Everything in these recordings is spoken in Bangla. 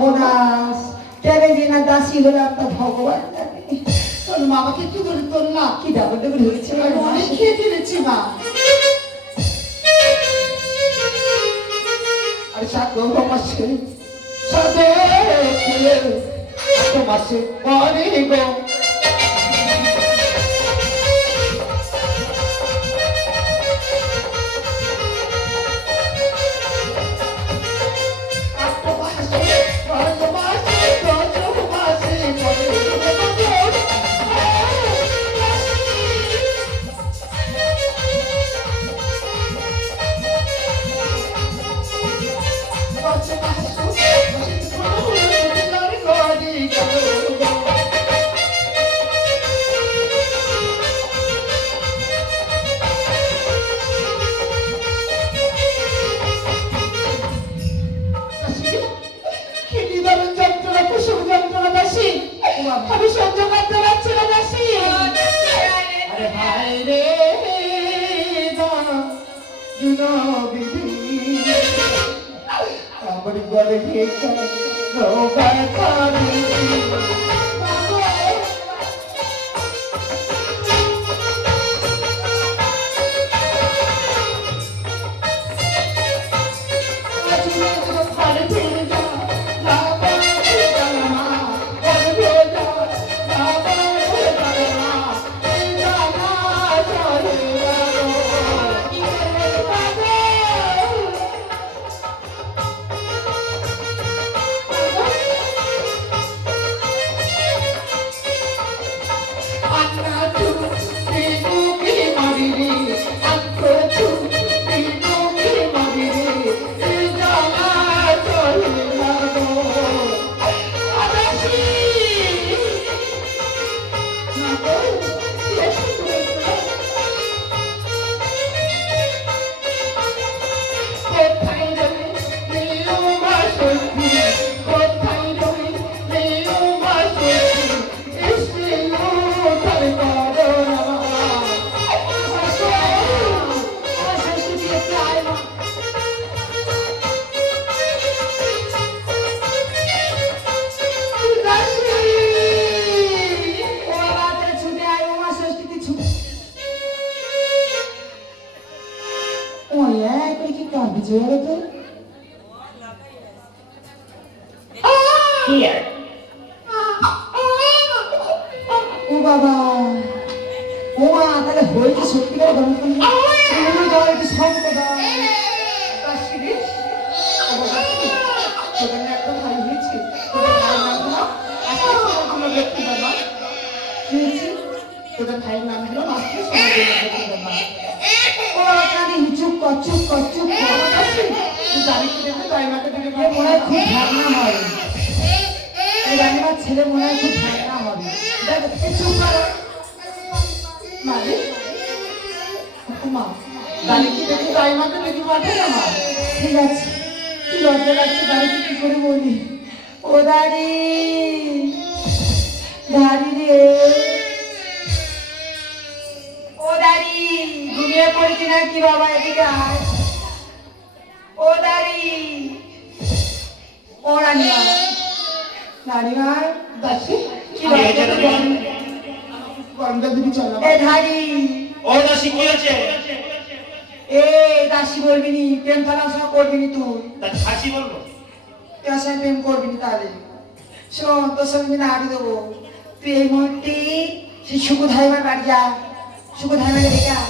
সর্বনাশ কেন যে না দাসী হলে আপনার ভগবান জানে। তোর মামাকে একটু ধরে তোর না কি ডাবল ডাবল হয়েছে অনেক খেয়ে ফেলেছি মা। আর সাগর মাসে সাদে মাসে পরে গো আমি সহ্য করতে পারছি না দাসী। আরে ভাই রে আমার গলে ও বাবা ও মা তাহলে হয়েছে সত্যিকার একটু শব্দ দাও একটা ভাই হয়েছে তোদের ভাইয়ের নাম হলো চুপ কর চুপ কর চুপ কর মনে হয় খুব ঝামেলা হয় রান্নার ছেলে মনে হয় খুব ঝামেলা হবে চুপ করো মানে মা দাঁড়িয়ে দেখি তাই মাকে দেখি মাঠে না মা ঠিক আছে কি লজ্জা লাগছে দাঁড়িয়ে কি করে বলি ও দাঁড়ি দাঁড়ি রে ও দাঁড়ি ঘুমিয়ে পড়েছি নাকি বাবা এদিকে আয় ও দাঁড়ি ও রানিমা রানিমা দাসি কি গঙ্গা দিবি চল এ ধারি ও দাসি কি আছে এ দাসি বলবি নি প্রেম তালাশা করবি নি তুই তা হাসি বলবো তোর সাথে প্রেম করবি নি তাহলে শোন তোর সঙ্গে না হারিয়ে দেবো তুই এই মুহূর্তে সেই সুকুধাইমার বাড়ি যা সুকুধাইমাকে দেখা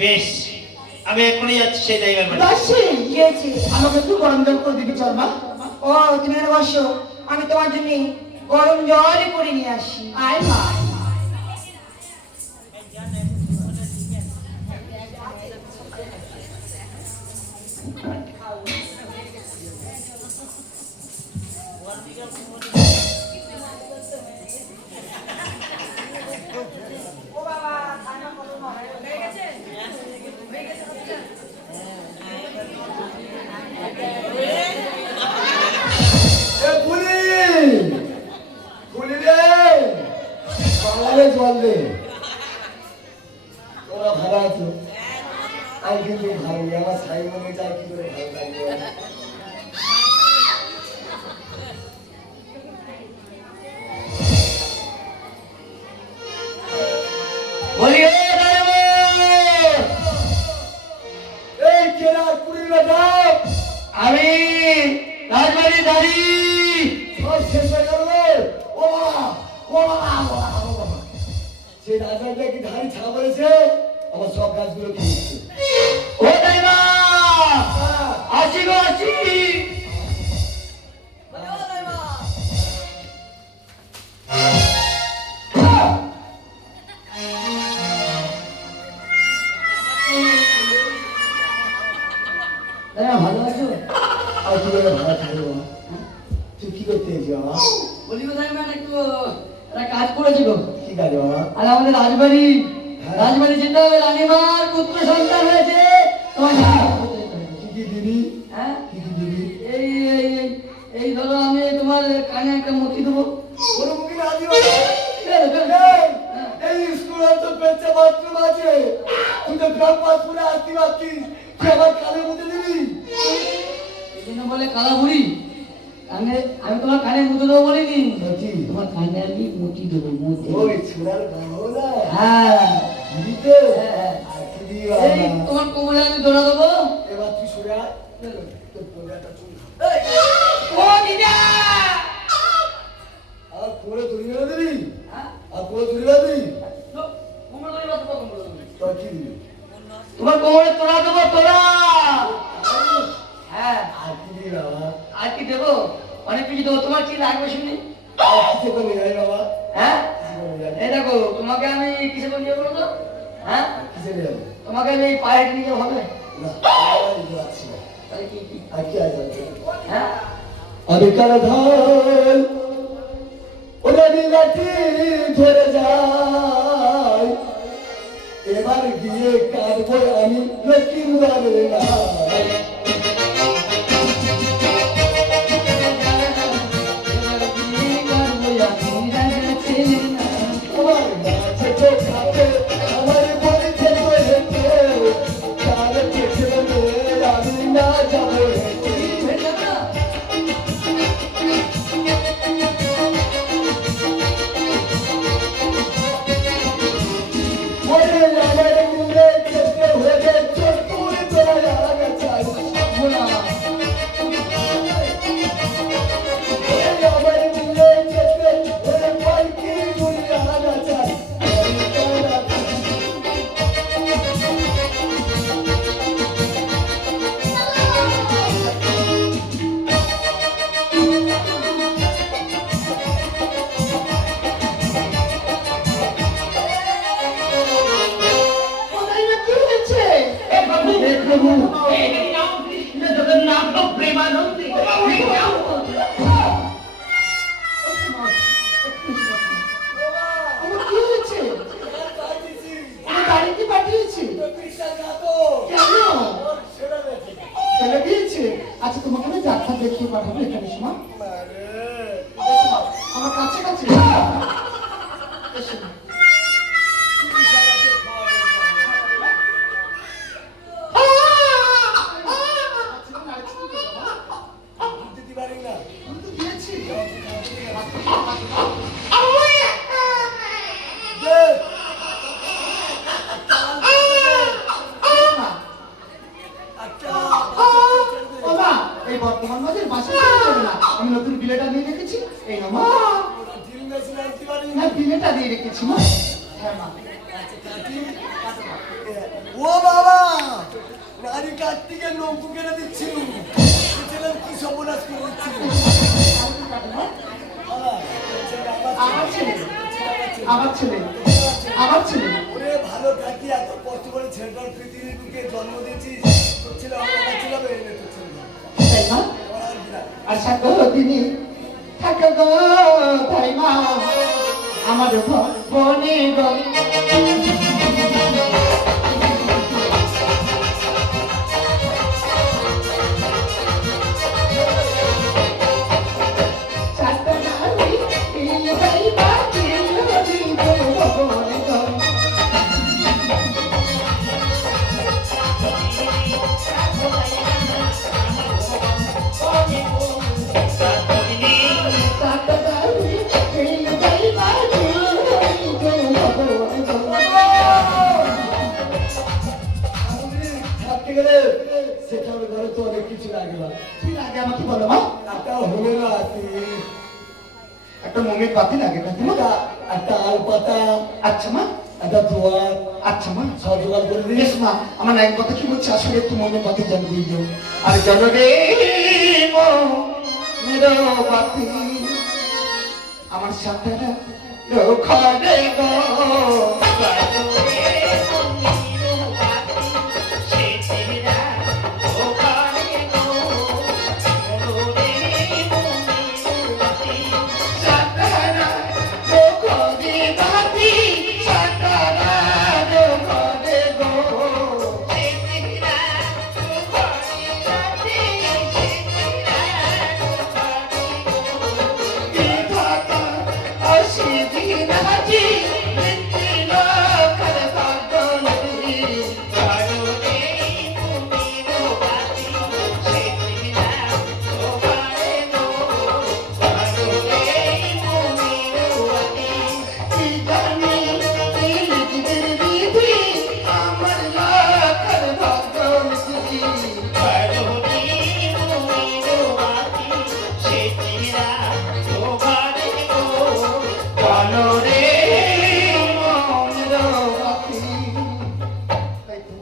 বেশ আমি এখনই যাচ্ছি সেই জায়গায় দাসি কি হয়েছে আমাকে একটু গরম জল করে দিবি চল মা ও তুমি এখানে বসো আমি তোমার জন্য গরম জল করে নিয়ে আসি আয় মা জল দে তোরা ভালো আছো আমি কিন্তু ভালো আমার সাই মনে যায় কি করে ভালো লাগবে ধারি সব শেষ হয়ে গেল রে। ও বাবা, ও বাবা, ও বাবা, ও বাবা। সেই রাজাটা কি ধাড়ি ছাড়া করেছে, আমার সব গাছগুলো কি হচ্ছে? ও দাইমা আসি গো আসি ভালো আছো? আর কি করে ভালো থাকবো বাবা? তুই কি করতে এসেছি বাবা? বলি কোথায় মানে একটু একটা কাজ করেছি গো। কি কাজ বাবা? আর আমাদের রাজবাড়ি যেতে হবে, রানীমার পুত্র সন্তান হয়েছে। তোমার কি কি দিবি? হ্যাঁ কি কি দিবি? এই এই এই এই ধরো আমি তোমার কানে একটা মতি দেবো। কোনো মুখে রাজি বাবা? এই দেখো, এই, হ্যাঁ। এই স্কুলে তো পেঁচা বাথরুম আছে। তুই তো গ্রাম পাস করে আসতে পারছিস। তুই আমার কানে মুতে দিবি? এই জন্য বলে কালা বুড়ি। আমি তোমার কানে মুতে দেবো বলিনি, কি? তোমার কানে আমি মুটি দেবো, মুতি। ওই ছোড়ার গানো না? হ্যাঁ দিতে? হ্যাঁ। আর কি দিবি এই বাবা? তোমার কোমরে আমি ধরে দেবো। এবার তুই সরে আয়। তোর পোড়াটা চুল। ও দিদা! আর কোলে ধরি না দিবি? হ্যাঁ? আর কোলে ধরি না দিবি? কোমরে ধরে বাঁধবো, কোমরে ধরে। তোর কি দিবি? তোমার কোমরে তোরা দেবো, তোরা। হ্যাঁ, আর কি দিবি বাবা? আর কি দেবো? অনেক কিছু দেবো। তোমার কি লাগবে শুনি? আর কিসে করে যাই বাবা? হ্যাঁ, কিসে করে যাই? এই দেখো, তোমাকে আমি কিসে করে নিয়ে বলো তো? হ্যাঁ, কিসে নিয়ে যাবো? তোমাকে আমি এই পায়ে নিয়ে হবে। না, আমার এই যাচ্ছি না। তাহলে কি কি? আর কি আছে? হ্যাঁ, আমি কারাধার ওনারি লাঠি ধরে যাই, এবার গিয়ে কাঁদবো আমি লক্ষ্মীবারে নাই। আমার গাছে তো খাবে, আমার বলেছে তো হেঁটে, তার পেছনে আমি না যাবো হেঁটে। ওরে আমার মুলে চেপে হয়ে চতুর তোরা আগাছাই। ওরে আমার মুলে চেপে হয়ে পালকি মুলে আগাছাই। কোথায় না কি হয়েছে? আমার কি হয়েছে? আমি বাড়িতে পাঠিয়েছি। কেন? ফেলে দিয়েছে? আচ্ছা, তোমাকে আমি ডাক্তার দেখিয়ে পাঠাবো। এখানে শোনা, আমার কাছে কাছে এসো। আমি তো দিয়েছি। ও মা, এই বর্তমান মাঝে বাসা চলবে না। আমি নতুন বিলেটা দিয়ে রেখেছি। এই না মা, না বিলেটা দিয়ে রেখেছি মা। হ্যাঁ মা। ও বাবা, নারী কার্তিকের নৌকু কেটে দিচ্ছিল, ছেলের কি সর্বনাশ করে দিচ্ছিল। আমার ছেলে, আমার ছেলে, আমার ছেলে। ওরে ভালো থাকি, এত কষ্ট করে ছেলেটার পৃথিবীর বুকে জন্ম দিয়েছিস, তোর ছেলে আমার কাছে ছিল, বেরিয়ে তোর ছেলে না। তাই মা? আমার আর কি না। আশা করো দিনই থাকে গো তাই মা, আমার বনে গো। চারটা নারী, তিন যাইবা, তিন নদী গো বনে গো। চারটা নারী, তিন যাইবা, তিন নদী গো বনে গো। থাকতে গেলে সেটা ঘরে তো অনেক কিছু লাগে না। কি লাগে আগে আমাকে বলো মা। একটা হলো না একটা মোমের বাতি লাগে কাকিমা। একটা আল পাতা, আচ্ছা মা। একটা জোয়ার, আচ্ছা মা। সব জোগাড় করে দিস। বেশ মা, আমার এক কথা কি বলছে, আসলে একটু মোমের বাতি জ্বালিয়ে দিও। আর জ্বলো রে মোমের বাতি আমার সাথে ঘরে গো।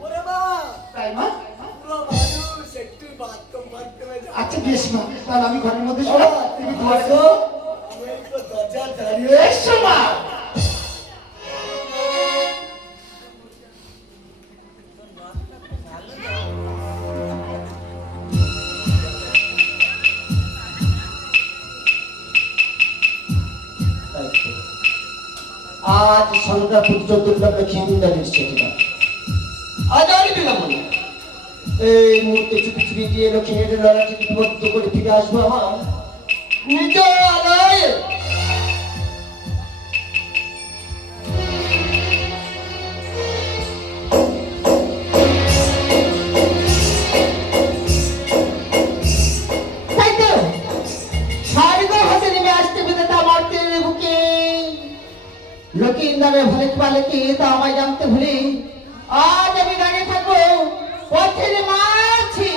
ওরে মা, তাই মা? পুরো মানুষ একটু বাথরুম বাথরুমে যাও। আচ্ছা বেশ মা, তাহলে আমি ঘরের মধ্যে শোনা, তুমি ঘরে আসো, আমি তো দরজা দাঁড়িয়ে। এসো মা। আজ সন্ধ্যা পুত্র দুর্লভ লক্ষ্মীন্দারের সেটা আজ আর বিলম্ব না। এই মুহূর্তে চুপি চুপি গিয়ে লক্ষ্মীর লড়াটি বিভক্ত করে ফিরে আসবো আমার নিজ আলয়ে। তাই তো স্বর্গ হতে নেমে আসতে পেতে আমার তেরে বুকে লকিন্দারের ভালে পালে কি তা আমায় জানতে ভুলি। আজ আমি দাঁড়িয়ে থাকবো পথের মাঝি।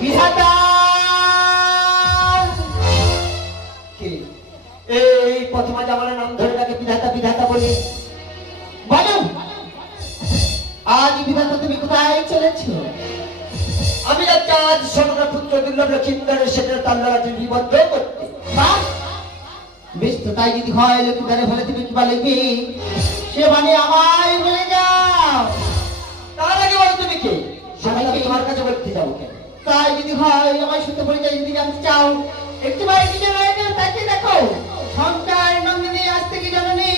বিধাতা কে? এই পথে মাঝে আমার নাম ধরে ডাকে বিধাতা বিধাতা বলে। বলো আজ বিধাতা তুমি কোথায় চলেছো? আমি যাচ্ছি আজ সোনার পুত্র দুর্লভ লক্ষ্মীন্দারের সেটার তান্ডালাটি নিবদ্ধ করতে। বাহ! বেশ তো, তাই যদি হয় লক্ষ্মীদারের ফলে তুমি কিবা লিখবি সে মানে আমায় বলে যাও। তার আগে বলো তুমি কে? সবাইকে তোমার কাছে বলতে যাবো কেন? তাই যদি হয় আমার সত্য পরিচয় যদি জানতে চাও একটিবার নিজের রয়েছে তাকে দেখো। সংসার নন্দিনী আজ থেকে জননী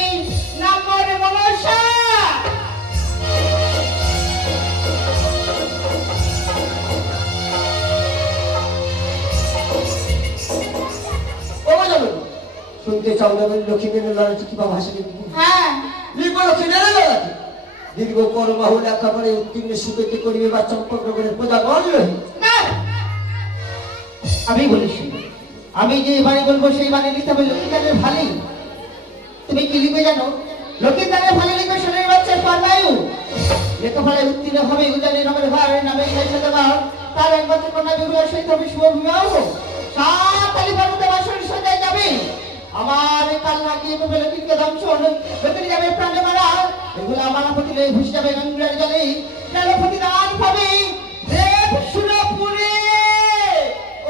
নাম মনে মনসা। শুনতে চাও না লক্ষ্মীদের লড়াইটি কিবা ভাষা লিখবো? হ্যাঁ লিখবো লক্ষ্মীদের লড়াইটি। দীর্ঘ কর্মাহু লেখাপড়ে উত্তীর্ণ সুখেতে করিবে বা চম্পকগণের প্রজা গণ্য। আমি বলি শুনি, আমি যে বাণী বলবো সেই বাণী লিখতে হবে লক্ষ্মীদারের ভালে। তুমি কি লিখবে জানো? লক্ষ্মীদারের ভালে লিখবে সোনার বাচ্চার পারবায়ু। লেখাপড়ায় উত্তীর্ণ হবে উজানি নামের ভার নামে তার এক বছর কন্যা বিবাহ সহিত হবে শুভ বিবাহ। সাত আলি পর্বতে বাসন সজায় যাবে। আমার কাল লাগিয়ে বলে কিনকে ধ্বংসন বেতনে যাবে প্রাণে মারা। এগুলো আমার প্রতিলে ভুষে যাবে গঙ্গার জলে। প্রাণ প্রতিদান পাবে দেব সুরপুরে।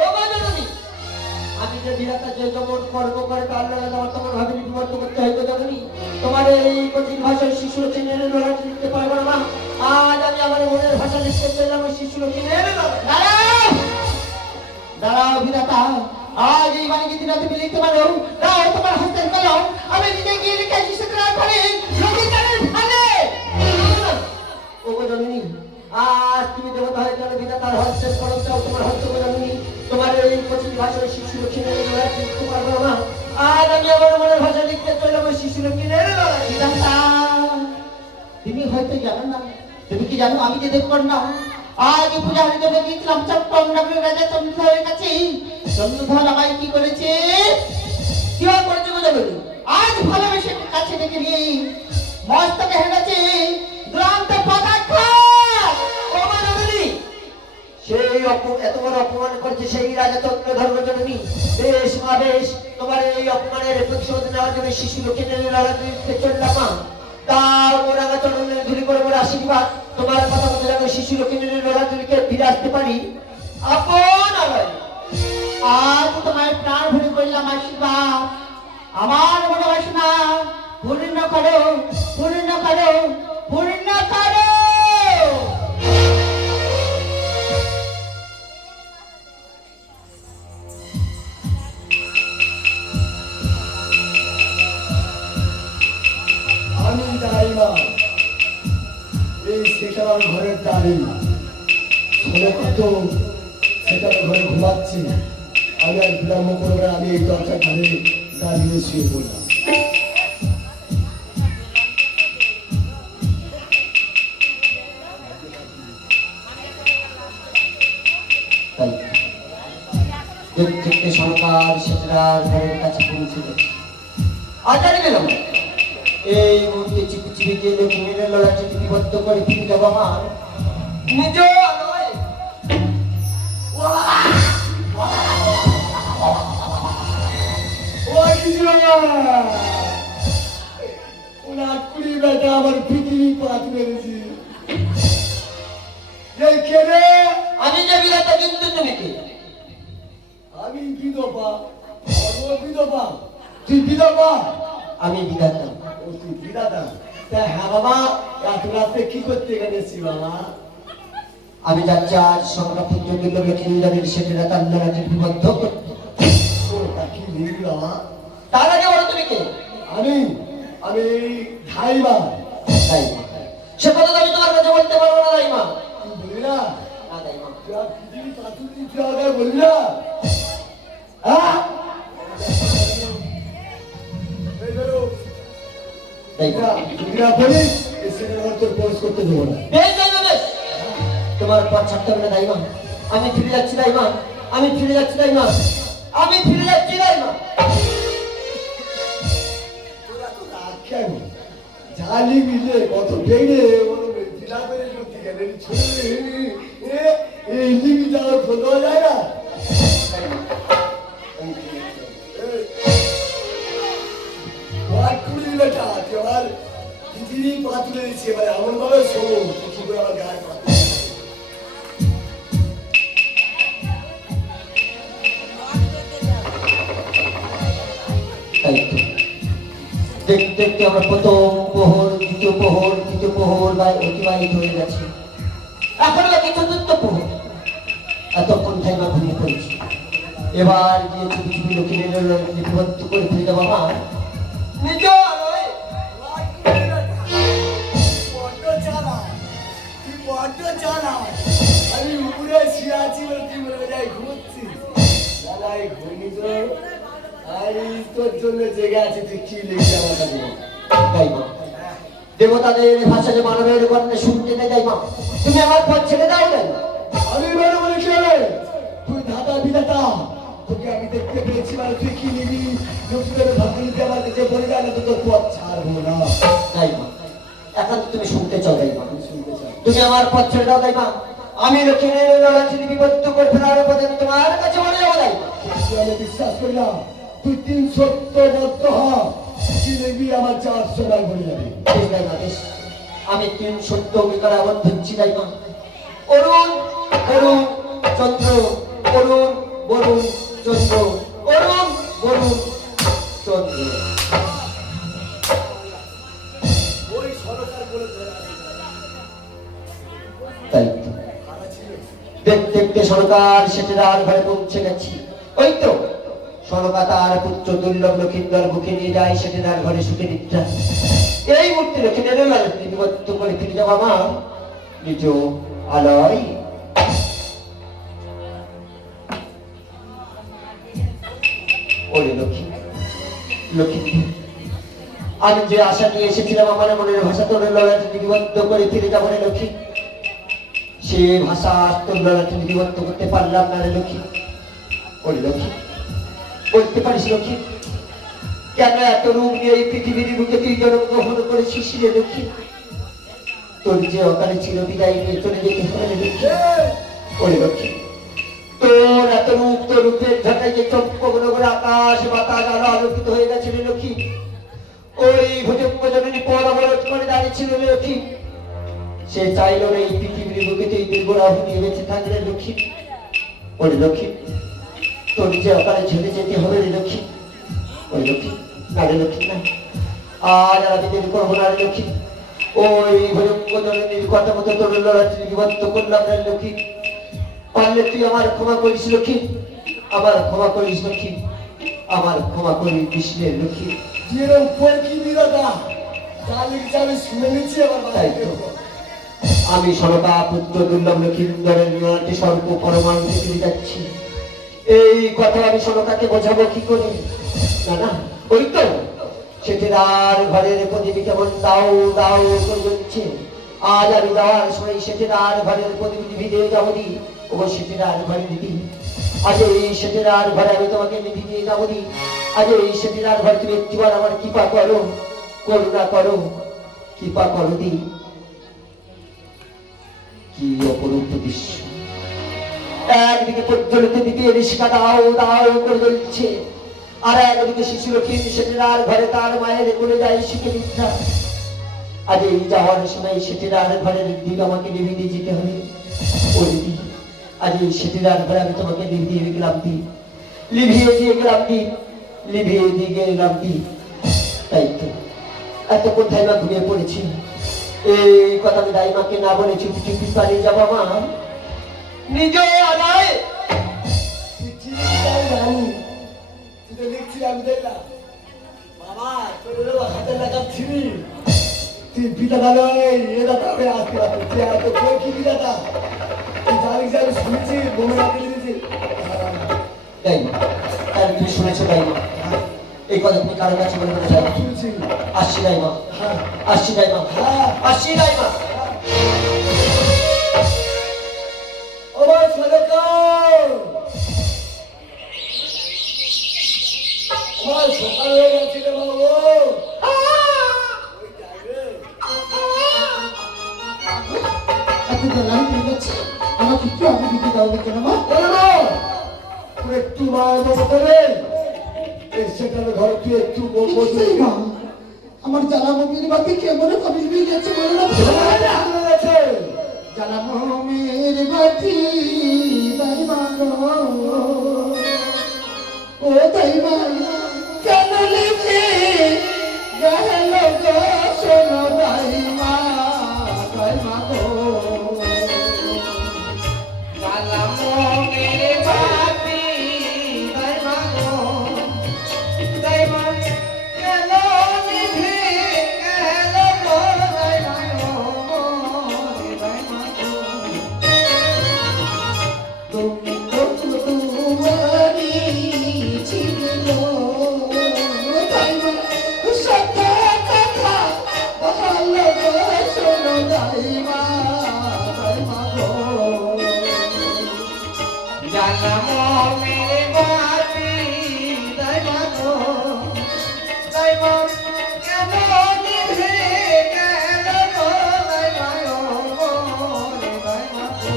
ও গজননী, আমি যে বিরাটা যে যেমন কর্ম করে তার লড়াই আমার তোমার ভাবে বিবর্ত করতে হইতো জননী। তোমার এই কঠিন ভাষায় শিশুর চিনে লড়াই লিখতে পারবো না। আজ আমি আমার মনের ভাষা লিখতে চাইলাম শিশুর চিনে দাঁড়াও দাঁড়াও বিধাতা। আজ এই বাণী যদি না তুমি লিখতে পারো দাও তোমার হস্তের কলম। আমি নিজে গিয়ে লিখে আসি সেখানে করে লক্ষ্মীদারের ভালে। ও জননী, আজ তুমি দেবতা হয়ে গেলে বিধাতার হস্তের কলম চাও তোমার হস্ত জননী। তোমার এই কঠিন ভাষায় শিশু লক্ষ্মীদের লড়াই লিখতে পারবো না। আজ আমি আমার মনের ভাষা লিখতে চাইলাম শিশু লক্ষ্মীদের লড়াই। বিধাতা তুমি হয়তো জানো না, তুমি কি জানো আমি যে দেবকন্যা আজ পূজার জন্য গিয়েছিলাম চট্টগ্রাম নগরের রাজা চন্দ্রধরের কাছে। চন্দ্রধর আমায় কি করেছে? কি করেছে বুঝে বলি? আজ ভালোবেসে কাছে ডেকে নিয়ে মস্তকে হেরেছি দুরন্ত পদার্থ। ও মা জননী, সেই এত বড় অপমান করেছে সেই রাজা চন্দ্রধর্ম জননী। বেশ মা বেশ, তোমার এই অপমানের প্রতিশোধ নেওয়ার জন্য শিশু লোকে লড়াইতে চললাম মা। তার মোরাঙা চরণের ধুলি করে মোর আশীর্বাদ। তোমার কথা মতো যেন শিশু লোকে লড়াইকে ফিরে আসতে পারি আপন আলোয়। আজ তোমার প্রাণ ভরে করলাম আশীর্বাদ। আমার বড় বাসনা পূর্ণ করো, পূর্ণ করো, পূর্ণ করো। আমি দাঁড়াইবা এই সেটার ঘরের দাঁড়ি ষোলো কত সেটার ঘরে ঘুমাচ্ছি। আমি আর বিলম্ব করবে, আমি এই দরজা ঘরে দাঁড়িয়ে শুয়ে পড়লাম। তাই দেখতে সরকার সেটার ঘরের কাছে পৌঁছে গেছে। আজারে গেলাম এই মুহূর্তে চিপি চিপি যে লক্ষ্মীর লড়াইটি লিপিবদ্ধ করে ফিরে যাবো আমার নিজ আলোয়। বেটা আমার পৃথিবী পাত মেরেছি। এই কে রে? আমি যে বিরাটা কিন্তু তুমি কে? আমি বিধবা। ও বিধবা, তুই বিধবা? আমি বিধাতা। ও তুই বিধাতা? তা হ্যাঁ বাবা, এত রাতে কি করতে গেছি বাবা? আমি যাচ্ছি আজ সংগ্রাপুত্র লক্ষ্মীন্দ্রের সেটেরা তার লড়াইটি লিপিবদ্ধ করতে। ও তা কি লিখবি বাবা? তার আগে বলো তুমি কে? আমি আমি ধাইমা। তাই সে কথা তো আমি তোমার কাছে বলতে পারবো না দাইমা। তুই বলবি না? না দাইমা। তুই আর পৃথিবী পাতুরি তুই আগে বলবি না? হ্যাঁ? এই বেরো। দাইমা। তুই না বলিস, এই সিনেমা তোর প্রবেশ করতে দেবো না। বেশ দাইমা বেশ। তোমার পথ ছাড়তে হবে না দাইমা। আমি ফিরে যাচ্ছি দাইমা। আমি ফিরে যাচ্ছি দাইমা। আমি ফিরে যাচ্ছি দাইমা। তোরা তো রাগ কেন? জালি মিলে কত বেড়ে ওর জিলা করে করতে গেলে ছুড়ে এই লিবি যাওয়ার ফোন দেওয়া যায় না? বেটা আমার পৃথিবী পা তুলে দিচ্ছে, এবারে এমন ভাবে শোনো কি করে আমার গায়ে পা তুলে দিচ্ছে। তাই তো দেখতে দেখতে আমরা প্রথম প্রহর, দ্বিতীয় প্রহর, তৃতীয় প্রহর বা অতিবাহিত হয়ে গেছে। এখন বাকি চতুর্থ প্রহর। এতক্ষণ ধাইমা ঘুমিয়ে পড়েছি। এবার যে চুপি চুপি লক্ষ্মীর লিপিবদ্ধ করে ফিরে যাবো আমার নিজ আলোয়। বড্ড চালাক, তুই বড্ড চালাক। আমি উপরে শুয়ে আছি বলে তুই মনে যায় ঘুমোচ্ছিস। শালাই ঘুমিত, আমি তোর জন্য জেগে আছি, তুই কি লিখবি আমার কাছে? দাইমা দেবতাদের ভাষা যে মানবের কর্ণে শুনতে নেই দাইমা। তুমি আমার পথ ছেড়ে দাও না। আমি বলে বলে কি হবে? তুই ধাতা বিধাতা, তোকে আমি দেখতে পেয়েছি মানে তুই কি নিবি? লক্ষ্মীদের ভাগ্য নিতে আমার কাছে বলে যায় না তো তোর পথ ছাড়বো না। দাইমা এখন তুমি শুনতে চাও দাইমা। আমি শুনতে চাই। তুমি আমার পথ ছেড়ে দাও দাইমা। আমি লক্ষ্মীর লড়াইটি লিপিবদ্ধ করে ফেলার পথে আমি তোমার কাছে বলে যাবো দাইমা। কিন্তু আমি বিশ্বাস করি না। তুই 370 হ, কি নিবি আমার 400 বার বলে যাবে। বেশ দাইমা বেশ। আমি 370 অঙ্গীকার আবদ্ধ হচ্ছি দাইমা। অরুণ অরুণ চন্দ্র, অরুণ বরুণ চন্দ্র, অরুণ বরুণ চন্দ্র। ওই সরকার বলে ধরে তাই তো দেখতে দেখতে সরকার সেটেরার ঘরে পৌঁছে গেছি। ওই তো সরকার তার পুত্র দুর্লভ লক্ষিন্দর বুকে নিয়ে যায় সেটেরার ঘরে সুখে নিদ্রা। এই মুহূর্তে লক্ষিন্দ্রের লিপিবদ্ধ করে ফিরে যাওয়া আমার নিজ আলয়। ওরে লক্ষ্মী, লক্ষ্মী আমি যে আশা নিয়ে এসেছিলাম আমার মনের ভাষা তোর লড়াইটি লিপিবদ্ধ করে ফিরে যাবো রে লক্ষ্মী, সে ভাষা তোর লড়াইটি লিপিবদ্ধ করতে পারলাম না রে লক্ষ্মী। ওরে লক্ষ্মী বলতে পারিস লক্ষ্মী, কেন এত রূপ নিয়ে এই পৃথিবীর বুকে তুই জন্মগ্রহণ করেছিস রে লক্ষ্মী? তোর যে অকালে চিরবিদায় নিয়ে চলে যেতে হবে রে লক্ষ্মী। ওরে লক্ষ্মী, তোর এত রূপ, তোর রূপের ঝাঁটাই যে চম্পকনগর আকাশ বাতাস আলো আলোকিত হয়ে গেছে রে লক্ষ্মী। ওই ভুজঙ্গ জননী পর অবরোধ করে দাঁড়িয়েছিল রে লক্ষ্মী। সে চাইল না এই পৃথিবীর বুকে তুই দুর্গরাহ নিয়ে বেঁচে থাকলে লক্ষ্মী। ওরে লক্ষ্মী, তোর যে অকালে ঝেলে যেতে হবে রে লক্ষ্মী। ওই লক্ষ্মী, না রে লক্ষ্মী না, আজ আর আমি দেরি করবো না রে লক্ষ্মী। ওই ভয়ঙ্ক জননীর কথা মতো তোর লড়াইটি বিভক্ত করলাম রে লক্ষ্মী। পারলে তুই আমার ক্ষমা করিস লক্ষ্মী, আমার ক্ষমা করিস লক্ষ্মী, আমার ক্ষমা করিস কৃষ্ণের লক্ষ্মী। যেরকম পর কি বিরোধা চালিক চালি শুনে নিচ্ছি আমার তাই তো আমি সরকা পুত্র দুর্লভ লক্ষ্মীন্দরের নিয়ন্ত্রণে সর্ব পরমাণু পৃথিবী যাচ্ছি। এই কথা আমি সরকাকে বোঝাবো কি করে? না না, ওই তো সেটেদার ঘরের প্রদীপী কেমন দাও দাও করে জ্বলছে। আজ আমি যাওয়ার সময় সেটেদার ঘরের প্রদীপী ভিজে যাবো দি। ও সেটেদার ঘরে দিদি, আজ এই সেটেদার ঘরে আমি তোমাকে নিধি দিয়ে যাবো দি। আজ এই সেটেদার ঘরে তুমি একটিবার আমার কৃপা করো, করুণা করো, কৃপা করো দি। কি অপরূপ দৃশ্য! একদিকে প্রজ্বলিত দিকে রিস্কা দাও দাও করে জ্বলছে, আর একদিকে শিশু লক্ষ্মী সেটেদার ঘরে তার মায়ের কোলে যায় শিখে নিদ্রা। আজ এই যাওয়ার সময় সেটেদার ঘরের দিক আমাকে নিভে দিয়ে যেতে হবে। ও দিদি, আজ এই সেটেদার ঘরে আমি তোমাকে নিভিয়ে গেলাম দি, লিভিয়ে দিয়ে গেলাম দি, লিভিয়ে দিয়ে গেলাম দি। তাই তো এত কোথায় মা ঘুমিয়ে পড়েছি। এই কথা আমি দাইমাকে না বলে চুপি চুপি পালিয়ে যাবো মা, নিজ আদায়। জানি তুই তো লিখছি আমি দেখলাম বাবা তোর হাতে লাগাচ্ছিলি তুই পিতাটা নয় এ দাদা আমি আসতে তুই এত বই কি পিতাটা তুই জানিস আমি শুনেছি বমে রাখে দিয়েছি দাইমা, তাহলে তুমি শুনেছো দাইমা? এই কথা তুমি কারো কাছে বলবে না দাইমা? শুনেছি আসছি দাইমা, হ্যাঁ আসছি দাইমা, আসছি দাইমা। আমার সরকার আমার সকাল হয়ে গেছে রে বাবু এত বেলা হয়ে গেছে, আমাকে কি আগে দিতে দাও কেন মা? তুই একটু মায়ের মতো করে সেখানে ঘরে তুই একটু বলবো সেই মা, আমার জ্বালা মমির বাতি কেমন কবি দিয়ে গেছে বলে না? জ্বালা মমির বাতি তাই মা গো, ও তাই মা কেন লিখে গেল গো শোনো তাই মা, তাই মা গো। জ্বালা মমির বাতি তাই মা গো, তাই মা কেন লিখে গেল গো তাই মা গো, তাই মা গো। তুমি তো তোমারি ছিল তাই মা, সত্য কথা ভালো গো শোনো তাই মা, তাই মা গো। জ্বালা মমির বাতি তাই মা গো, তাই মা কেন নিভে গেল গো তাই মা গো, তাই মা গো।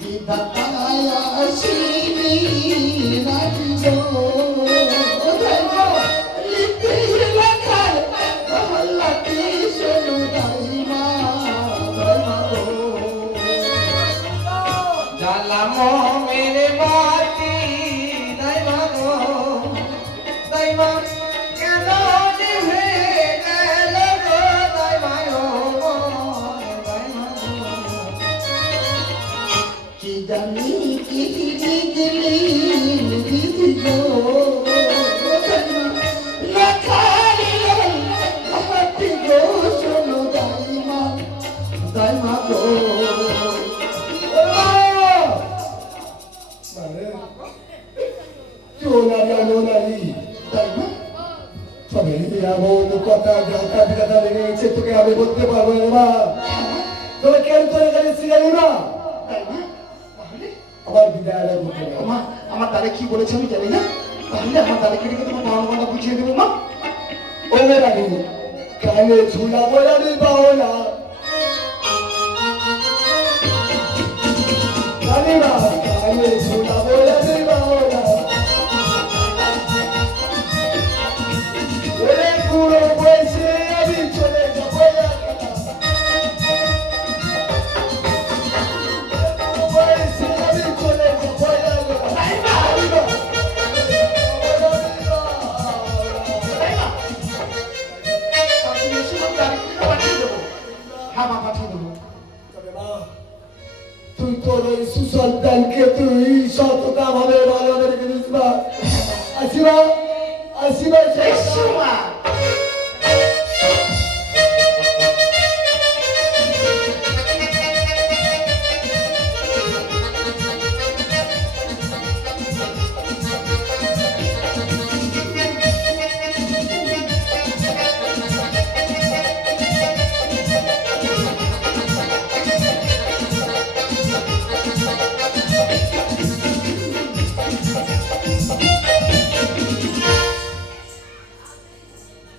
বিধাতায় আসিনি রাখিল, তাই মা লিখতে লেখার মহল্লাতে শোনো তাই মা, তাই মা গো। জ্বালা মমির বাতি তাই মা গো, তাই মা কেন নিভে গেল গো তাই মা গো, তাই মা গো। কি জানি কি দিলি দিদি গো, তাই মা লেখারি হাতি গো শোনো তাই মা, তাই মা গো। তবে এমন কথা ঢাকা ঢাকা লেগে গেছে তোকে আমি বলতে পারবো না মা, তবে কেন তোর এখানে ছিলেন না তাই মা, তাহলে আমার বিদায় বলতে মা আমার দাদা কি বলেছে আমি জানি না, তাহলে আমার দাদাকে ডেকে তোমার ধর্মটা বুঝিয়ে দেবো মা। ও মেরানি কানে ঝুলা বয়ানি বাওলা রানীরা কানে ঝুলা বয়ানি বাওলা ওরে পুরো বয়সে আমি চলে যাবো পুরো বয়সে আমি চলে যাবো তুমি এসে আমার দাদাকে পাঠিয়ে দেবো। হ্যাঁ মা, পাঠিয়ে দেবো। তবে মা, তুই তোর ওই সুসন্তানকে তুই সততা ভাবে ভালো রেখে দিস মা। আসিবা আসিবা এসো মা।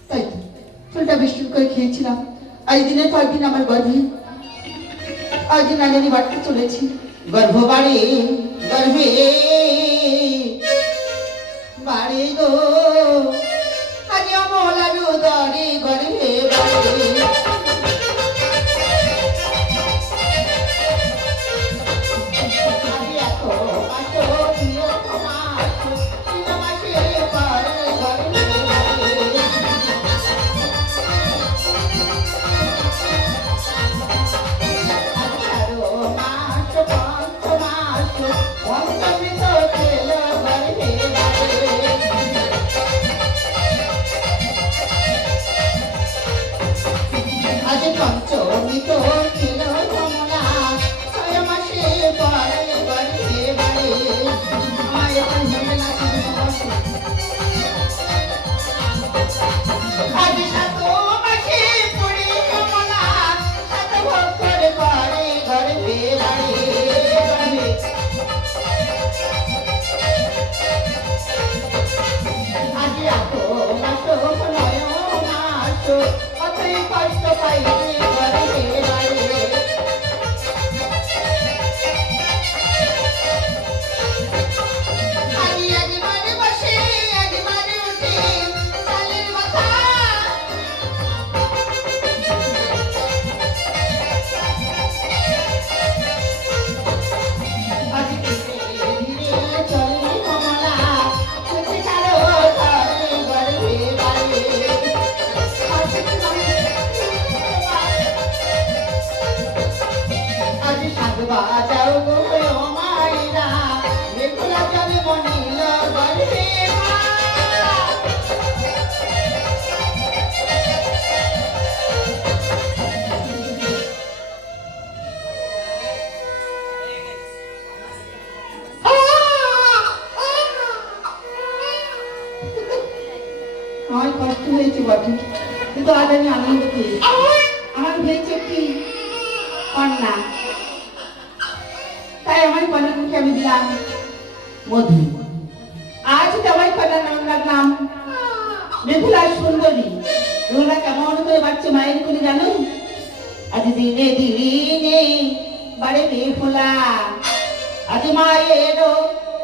তাই তো ফুলটা বিস্কুট করে খেয়েছিলাম। আজ দিনের পর দিন আমার গর্ভে আজ না জানি বাড়তে চলেছি। গর্ভ বাড়ে গর্ভে বাড়ে গো আজ অমলারু দরে গর্ভে বাড়ে। আজ এত পাশো প্রিয় তোমার তিন মাসে পরে গর্ভে বাড়ে। আজ পঞ্চমী তো ছিল কমলা, 6 মাসে পরে গর্ভে বাড়ে। আমায় এখন ভেবে না আজ 7 মাসে পড়ে কমলা, 7 বছর পরে গর্ভে বাড়ে। আজ এত মাস নয় মাস অতই কষ্ট পাইলে গর্ভে বাড়ে। আজ একবারে বসে একবারে উঠে চালের মাথা। আজ ধীরে ধীরে চলে কমলা, চোখে কারো ধরে গর্ভে বাড়ে। আজ সাধবা যাও গো ও মায়েরা, মেঘলা জলে মনিল গর্ভে মা। আমার কষ্ট হয়েছে বটে, কিন্তু আজ আমি আনন্দ পেয়েছি। আমার হয়েছে কি কন্যা, তাই আমার কন্যার মুখে আমি দিলাম মধু। আজ আমার কন্যার নাম রাখলাম মেঘলা সুন্দরী। মেঘলা কেমন করে বাচ্চা মায়ের কোলে জানো? আজ দিনে দিনে বাড়ে মেঘলা, আজ মায়ের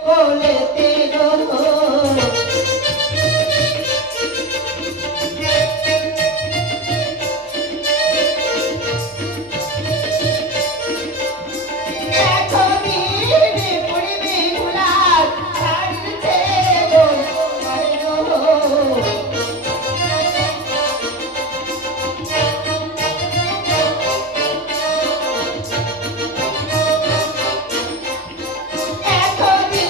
কোলেতে রো। এত দিন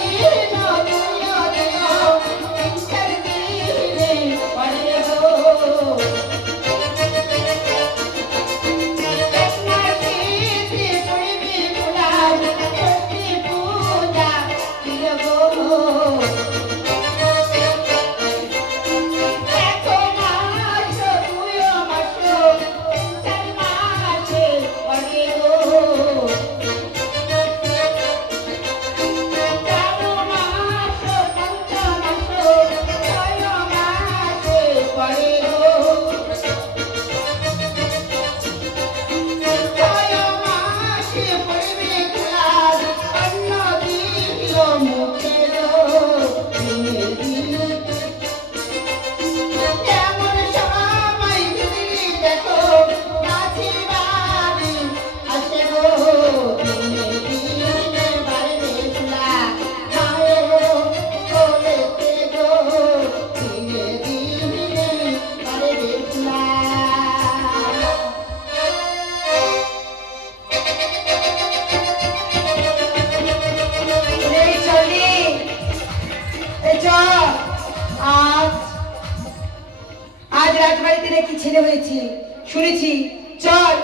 চল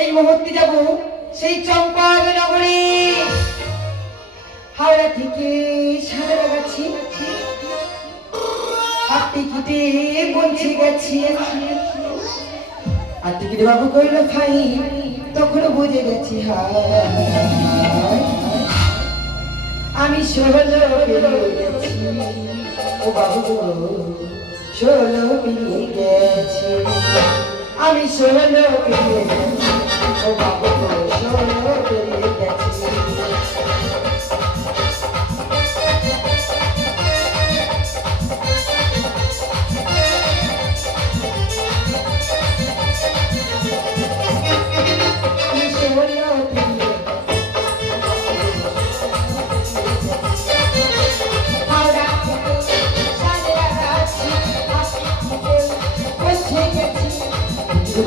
এই মুহূর্তে যাব সেই চম্পক নগরী। হাওড়া থেকে সাঁতরাগাছি আর টিকিটে পৌঁছে গেছি। আর টিকিট বাবু কইল খাই, তখন বুঝে গেছি হায় আমি 16 পেরিয়ে গেছি। ও বাবু গো 16 পেরিয়ে গেছি, আমি 16 পেরিয়ে গেছি। ও বাবু গো 16 পেরিয়ে গেছি।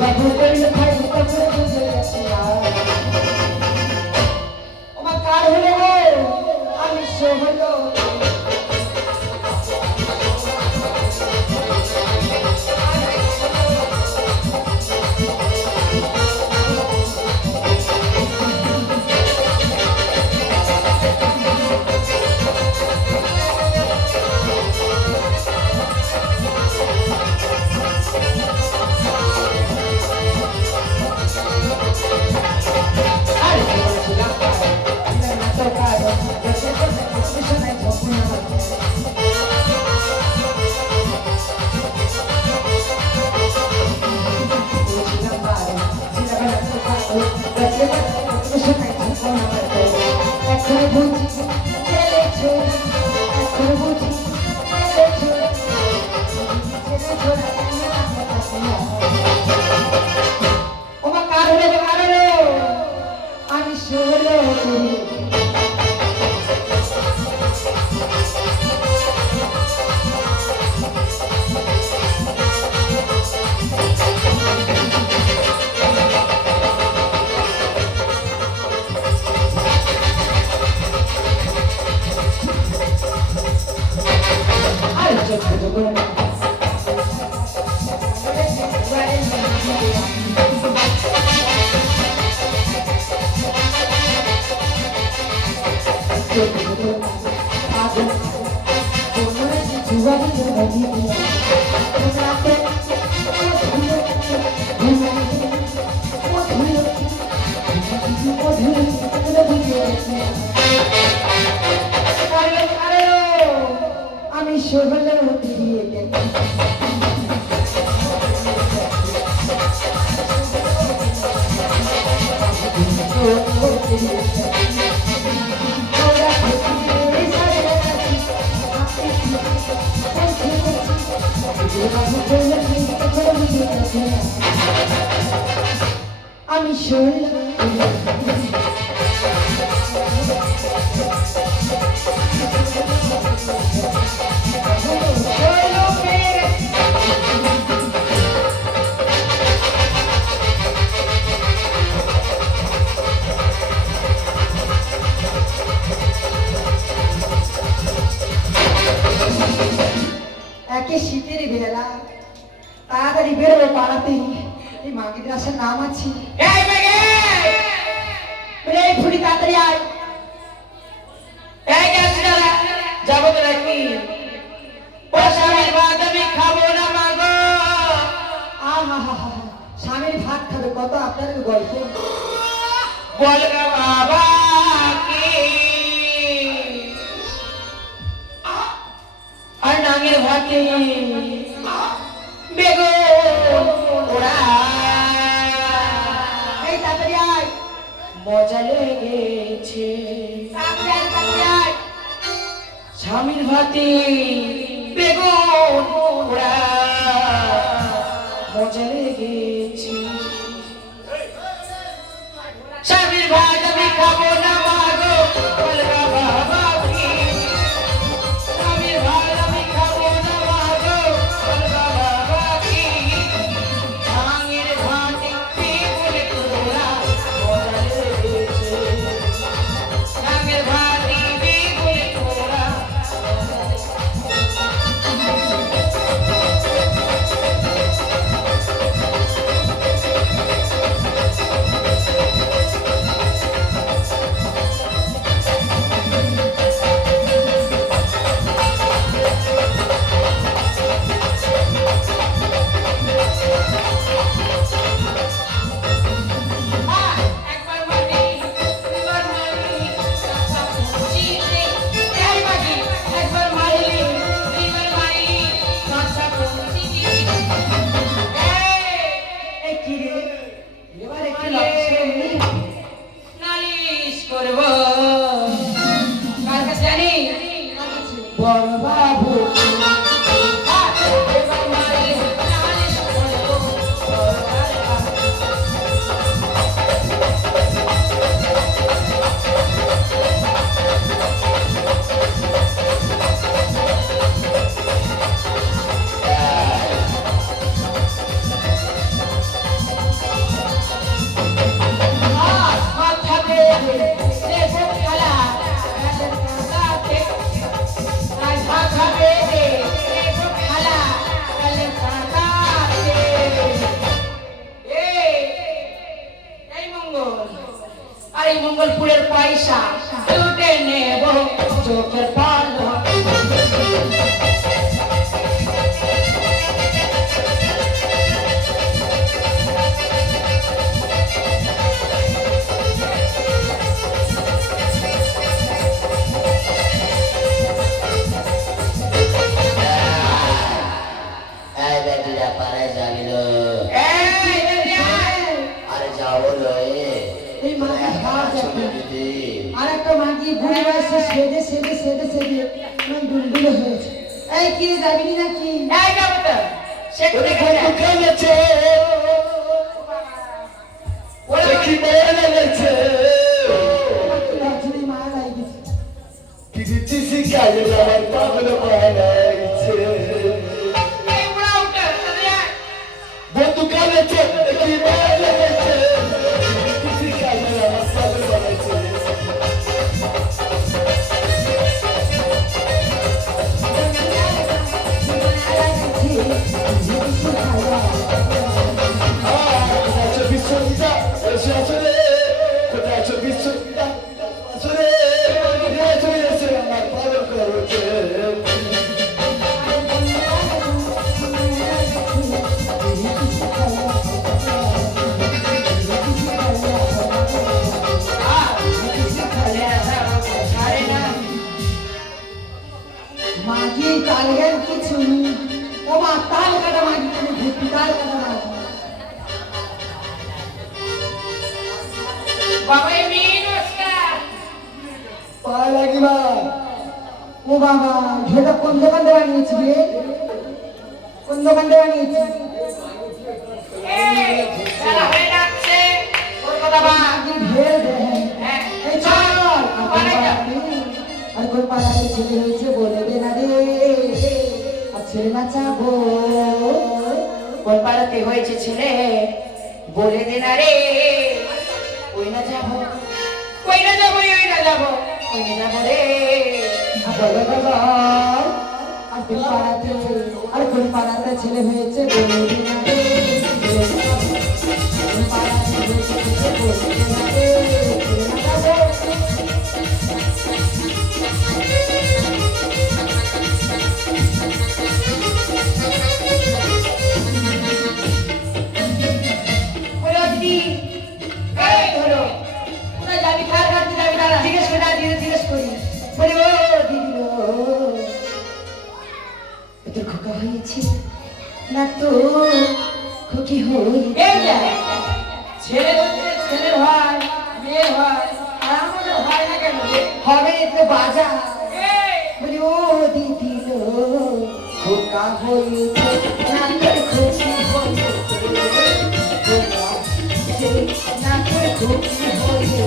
বাবু কইল খাই, তখন বুঝে গেছি আমার কার হলো আমি 16। আমি 16 আমি 16 পেরিয়ে গেছি। আমি 16 একে শীতের বেলা তাড়াতাড়ি বেরোবে পাড়াতে। এই মাগিদের আসার নাম আছে। ফুটি তাড়াতাড়ি আয়। যাবো তো নাকি? স্বামীর ভাত আমি খাবো না মাগো। স্বামীর ভাত খাবে কত আপনাদের গল্প। বল গা বাবা কি আর নাঙের ভাতে বেগুন ওরা। এই তাড়াতাড়ি আয়। মজা লেগেছে স্বামীর ভাতে বেগুন ওরা। মজা লেগেছে স্বামীর ভাত আমি খাবো না মাগো। বল গা বাবা কি স্বামীর ভাত আমি খাবো না মাগো। বল গা বাবা কি নাঙের ভাতে বেগুন ওরা। মজা লেগেছে নাঙের ভাতে বেগুন ওরা। এবার একটু লজ্জা নেই। নালিশ করব কার কাছে জানি বড় বাবু এবার নালিশ করব মাথা বেঁধে দেখো খেলা কাছে মাথা বেঁধে দেখো খেলা কাছে এই মঙ্গল আর এই মঙ্গলপুরের পয়সা লুটে নেব চোখের পালো এই বেটিরা পারে জাগিল আরে যাও লয়ে এই মাকে খাওয়া যাবে দিদি আর একটা মাগি বুড়ি বয়সে সেদে সেদে সেদে সেদে মানে দুলদুলে হয়েছে। এই কি যাবি নাকি? এই যাবো তো সে কোথায় গেছে কেনেছে ওরা কি মেরেছে লজ্জা নেই, মায়া লাগিয়েছে। কি দিচ্ছি শিখাই আমার পাগল বানাইছে এই উড়া উঠে তাড়াতাড়ি আয়। বন্ধু কেনেছে কি মেরেছে শিখাই আমার পাগল বানাইছে বিশ্ববিদ্যা আসলে কোথায় আছো বিশ্ববিদ্যা আসলে চলে এসে আমার পালন করছে মাগি তাল গান কিছু নেই। ও মা তাল কাটা মাগি তুমি ঘুরতে তাল কাটা মাগি। বাবা এই নমস্কার পা লাগিবা ও বাবা ঘেটা কোন দোকান দিয়ে বানিয়েছি রে? কোন দোকান দিয়ে বানিয়েছি? এই সারা হয়ে যাচ্ছে ওর কথা বা মাগি ঢের দেয়। হ্যাঁ এই চল পালাই যা। আর কোন পাড়াতে ছেলে হয়েছে বলে দে না রে, আর ছেলে না চাবো। কোন পাড়াতে হয়েছে ছেলে বলে দে না রে ওই না যাবো ওই না যাবো ওই না যাবো ওই না যাবো রে বলে বাবা আর কোন পাড়াতে ছেলে হয়েছে বলে দে না রে, কোন পাড়াতে হয়েছে ছেলে বলে দে না রে, ছেলে না চাবো। ওরে দিদি এই ধরো কোথায় যাবি কার কাছে যাবি দাঁড়া জিজ্ঞেস করে দাঁড়া জিজ্ঞেস করি বলি ও দিদি গো তোর খোকা হয়েছে না তো খুকি হই এই দেখ ছেলে হচ্ছে ছেলের হয় মেয়ের হয় আর আমাদের হয় না কেন হবে তো বাজা এই বলি ও দিদি লো খোকা হয়েছে না তোর খুশি হয়েছে, খোকা হয়েছে না তোর খুশি হয়েছে,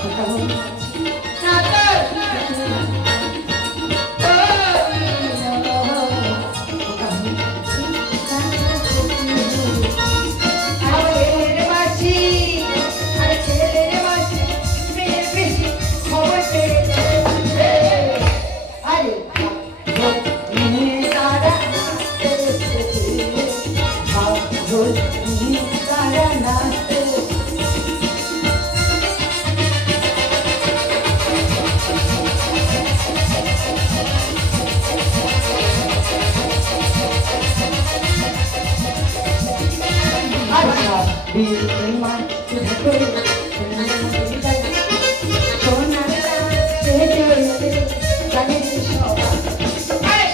খোকা হয়েছে না তোর খোকা হয়েছে না তোর খুশি হয়েছে। আমাদের মাসি আর ছেলের মাসি মেয়ের বেশি খবর পেয়েছে আরে নিয়ে তারা নাচতে ভাগল নিয়ে তারা নাচতে আচ্ছা বিমান ধরে সোনা চেয়ে জানে সবাই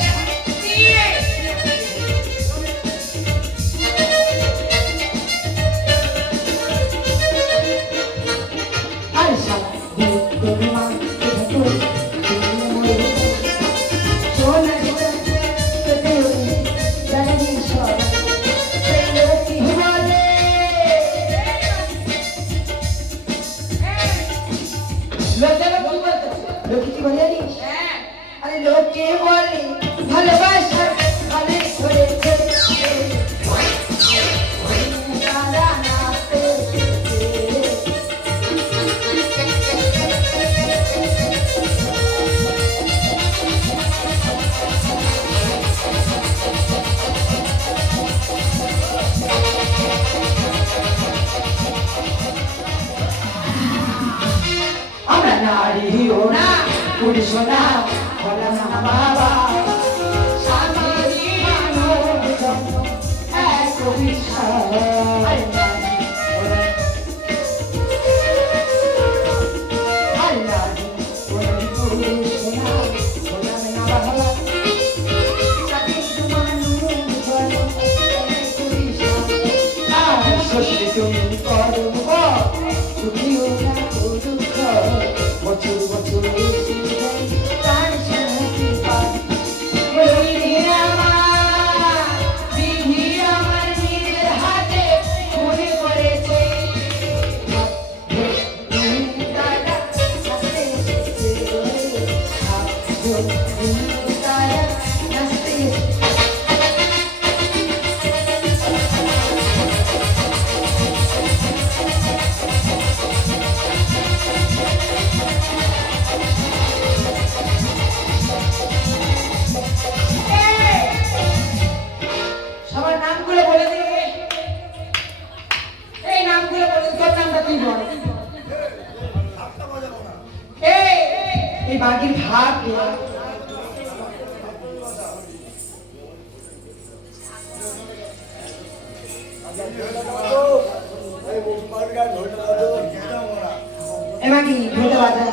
নারীও না পুরুষ না বলে না বাবা স্বামী মানুষ এক বিশ্বাস বছর বছর তার সাথে আমার নিজের হাতে মনে পড়েছে সবার নামগুলো বলে দিবে এই নামগুলো বলে তোর নামটা তুই বল এই বাঘের ভাগ এবার কি ঢোল বাজা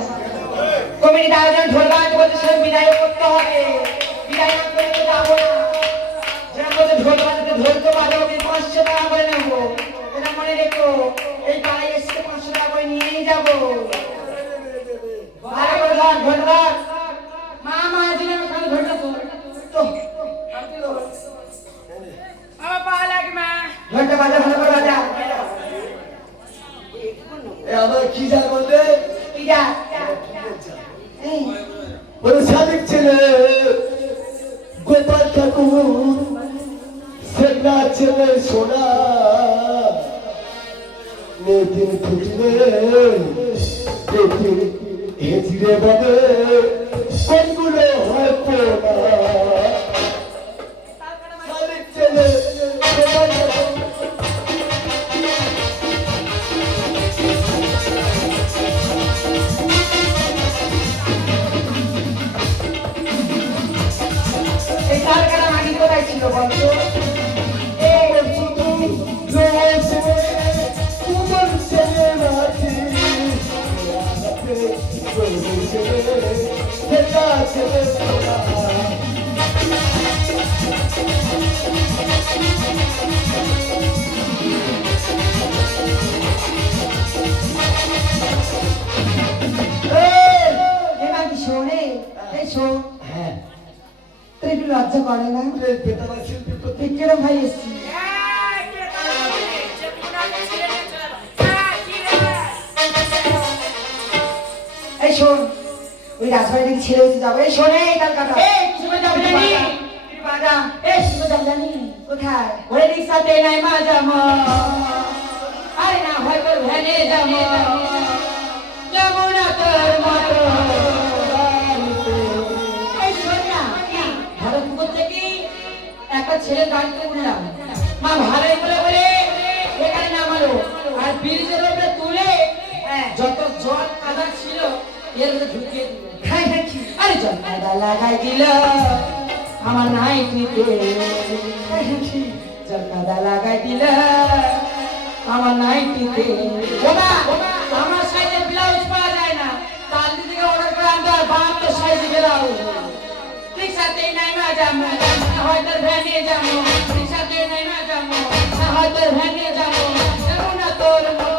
কমিটির আয়োজন ঢোল বাজা বলতে সব বিদায় করতে হবে বিদায় না করে তো যাবো না যেমন বলতে ঢোল বাজাতে ঢোল তো বাজাবো 500 টাকা করে নেবো এটা মনে রেখো এই পাড়ায় এসে 500 টাকা করে নিয়েই যাবো ভালো করে ধর ঢোল ধর মা মা দিলে আমি খালি ঢোলটা তো আমার পা লাগে মা ঢোলটা বাজা ভালো করে বাজা আমার কি যা বলতে কি যা এই বলে সাদিক ছেলে গোপাল ঠাকুর সেনা ছেলে সোনা নেতিন খুঁজলে নেতিন হেজিরে বলে কোনগুলো হয় পোনা সাদিক ছেলে গোপাল ঠাকুর এই তারকাটা মাগি কোথায় ছিল বলতো এই মাগি শোনে এই শোন হ্যাঁ তুই একটু লজ্জা করে না বেতালা শিল্পী তুই কেরম ভাই এসছি এই শোন ওই রাজবাড়ি থেকে ছেড়ে হয়েছে যাবো এই শোনে এই তালকাটা বাজা এই শুনে যাবো জানি কোথায় ওরে রিক্সাতে নাই মা যাবো আরে না হয় তোর ভ্যানে যাবো যাবো না তোর মতো এই শোন না ঘরে পুকুর থেকে একটা ছেলে গাড়িতে উঠলাম মা ভালোই বলে বলে এখানে নামালো আর ব্রিজের উপরে তুলে যত জল কাদা ছিল এর মধ্যে ঢুকিয়ে দিল আরে জল কাদা লাগাই দিল আমার নাইটিতে জল কাদা লাগাই দিল আমার নাইটিতে ওমা আমার সাইজে ব্লাউজ পাওয়া যায় না তাল থেকে অর্ডার করে আনতে হয় 72 সাইজে ব্লাউজ রিক্সাতে নাই মা যাবো না হয়তো ভ্যানে যাবো রিক্সাতে নাই মা যাবো না হয়তো ভ্যানে যাবো যাবো না তোর মতো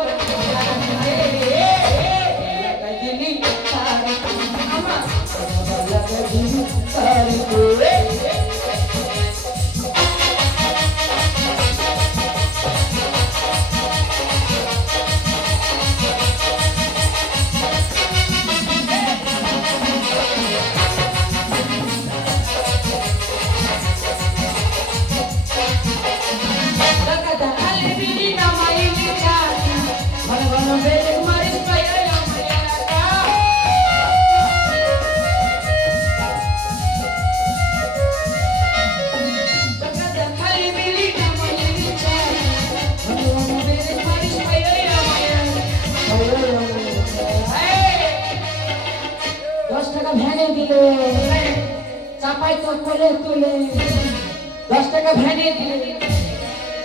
Look at the চাপাই তো কোলে তুলে 10 টাকা ভ্যানে দিলে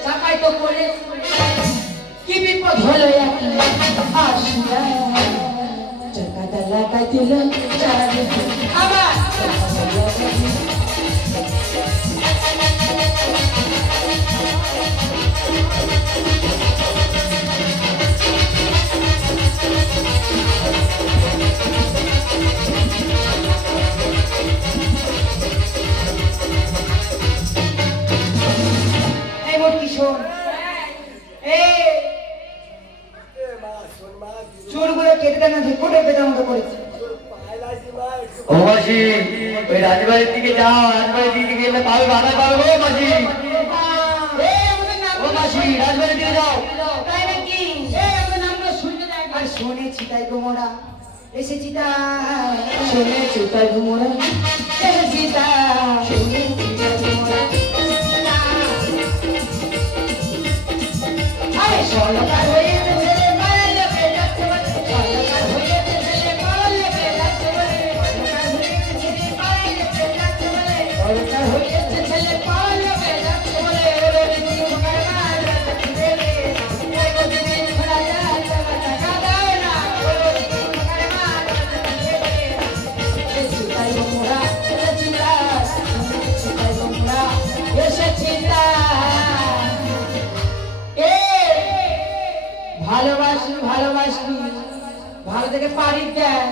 চাপাই তো কোলে কি বিপদ হলো এখন আসিয়া চাকাটা লাগাই দিল চারিদিকে আবার এই মোটকি শোন, এই চুলগুলো কেটে দেন না, কোটে পেটার মতো করেছে। ও মাসি ওই রাজবাড়ির দিকে যাও, রাজবাড়ির দিকে গেলে পাবে বাধা পাবে গো মাসি। ও মাসি রাজবাড়ির দিকে যাও। তাই নাকি? আমাদের নামটা শুনতে যায় আর শুনেছি তাই গোমরা এসেছি তা, শুনেছি তাই ঘুমোরা এসেছি তা, শুনেছি তাই গোমরা আরে সরকার হয়েছে ছেলে পালালে বেজাচ্ছে বলে, সরকার হয়েছে ছেলে পালালে বেজাচ্ছে বলে, সরকার হয়েছে ছেলে পালালে বেজাচ্ছে বলে, সরকার হয়েছে ছেলে পাওয়া যাচ্ছে বলে ওরে দিদি তোমার মার রাখতে দেবে, ওই গদিনে খোলা যায় টাকা দাও না, ওই গদিনে তোমার মার রাখতে দেবে। এসেছি তাই ঘুমোরা এসেছি তাই শুনেছি তাই ঘুমোরা এসেছি ভালোবাসি ভালোবাসি ভালো থেকে পারিক দেয়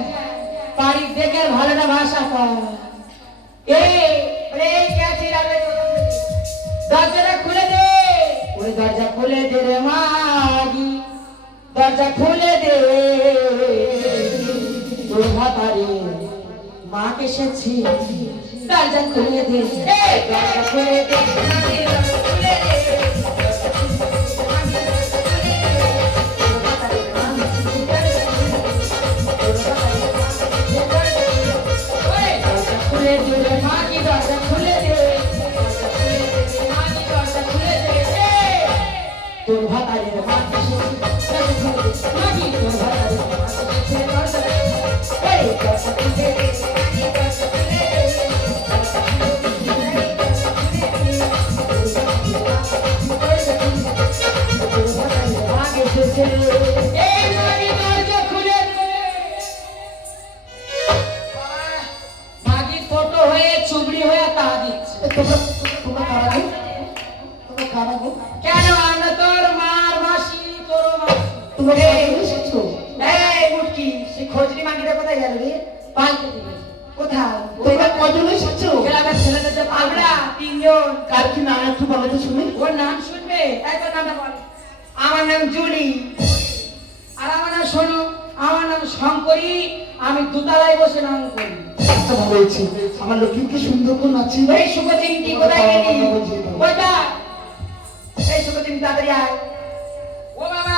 পারিক দেখে ভালোটা ভাষা কয় ওরে এই কে আছে রাবে তো? দরজাটা খুলে দে ওরে দরজা খুলে দে রে মাগি দরজা খুলে দে তোর ভাতারে মা এসেছি দরজা খুলে দে দরজা খুলে দে দরজা খুলে দে রে মাগি দরজা খুলে দে মাগি দরজা খুলে দে তোর ভাতারে মা এসেছি মাগি তোর ভাতারে মা এসেছি দরজা দরজা খুলে দে এই মাগি দরজা খুলে দে মাগি ছোট হয়ে চুবড়ি হয়ে তা দিচ্ছে তোমরা কারা গো? তোমরা কারা গো? কেন আমরা তোর মার মাসি তোর মাসি তোমরা এই, কজন এসেছো? এই মুটকি সে খোঁজনি মাগিটা কোথায় গেল রে? পাল্টে দিবে কোথায়? তোমরা কজন এসেছো? গ্রামের ছেলেদের যে পাগড়া আমরা তিনজন। কার কি নাম একটু বলো তো শুনি? ওর নাম শুনবে একবার নামটা বল আমার নাম জুলি। আর আমার নাম শোনো আমার নাম শঙ্করী আমি দুতলায় বসে নাম করি আচ্ছা ভালো হয়েছে। আমার লক্ষ্মীকে সুন্দর করে নাচিয়ে দাও। এই সুগতিমটি কোথায় গেলি? ওইটা এই সুগতিম তাড়াতাড়ি আয়। ও বাবা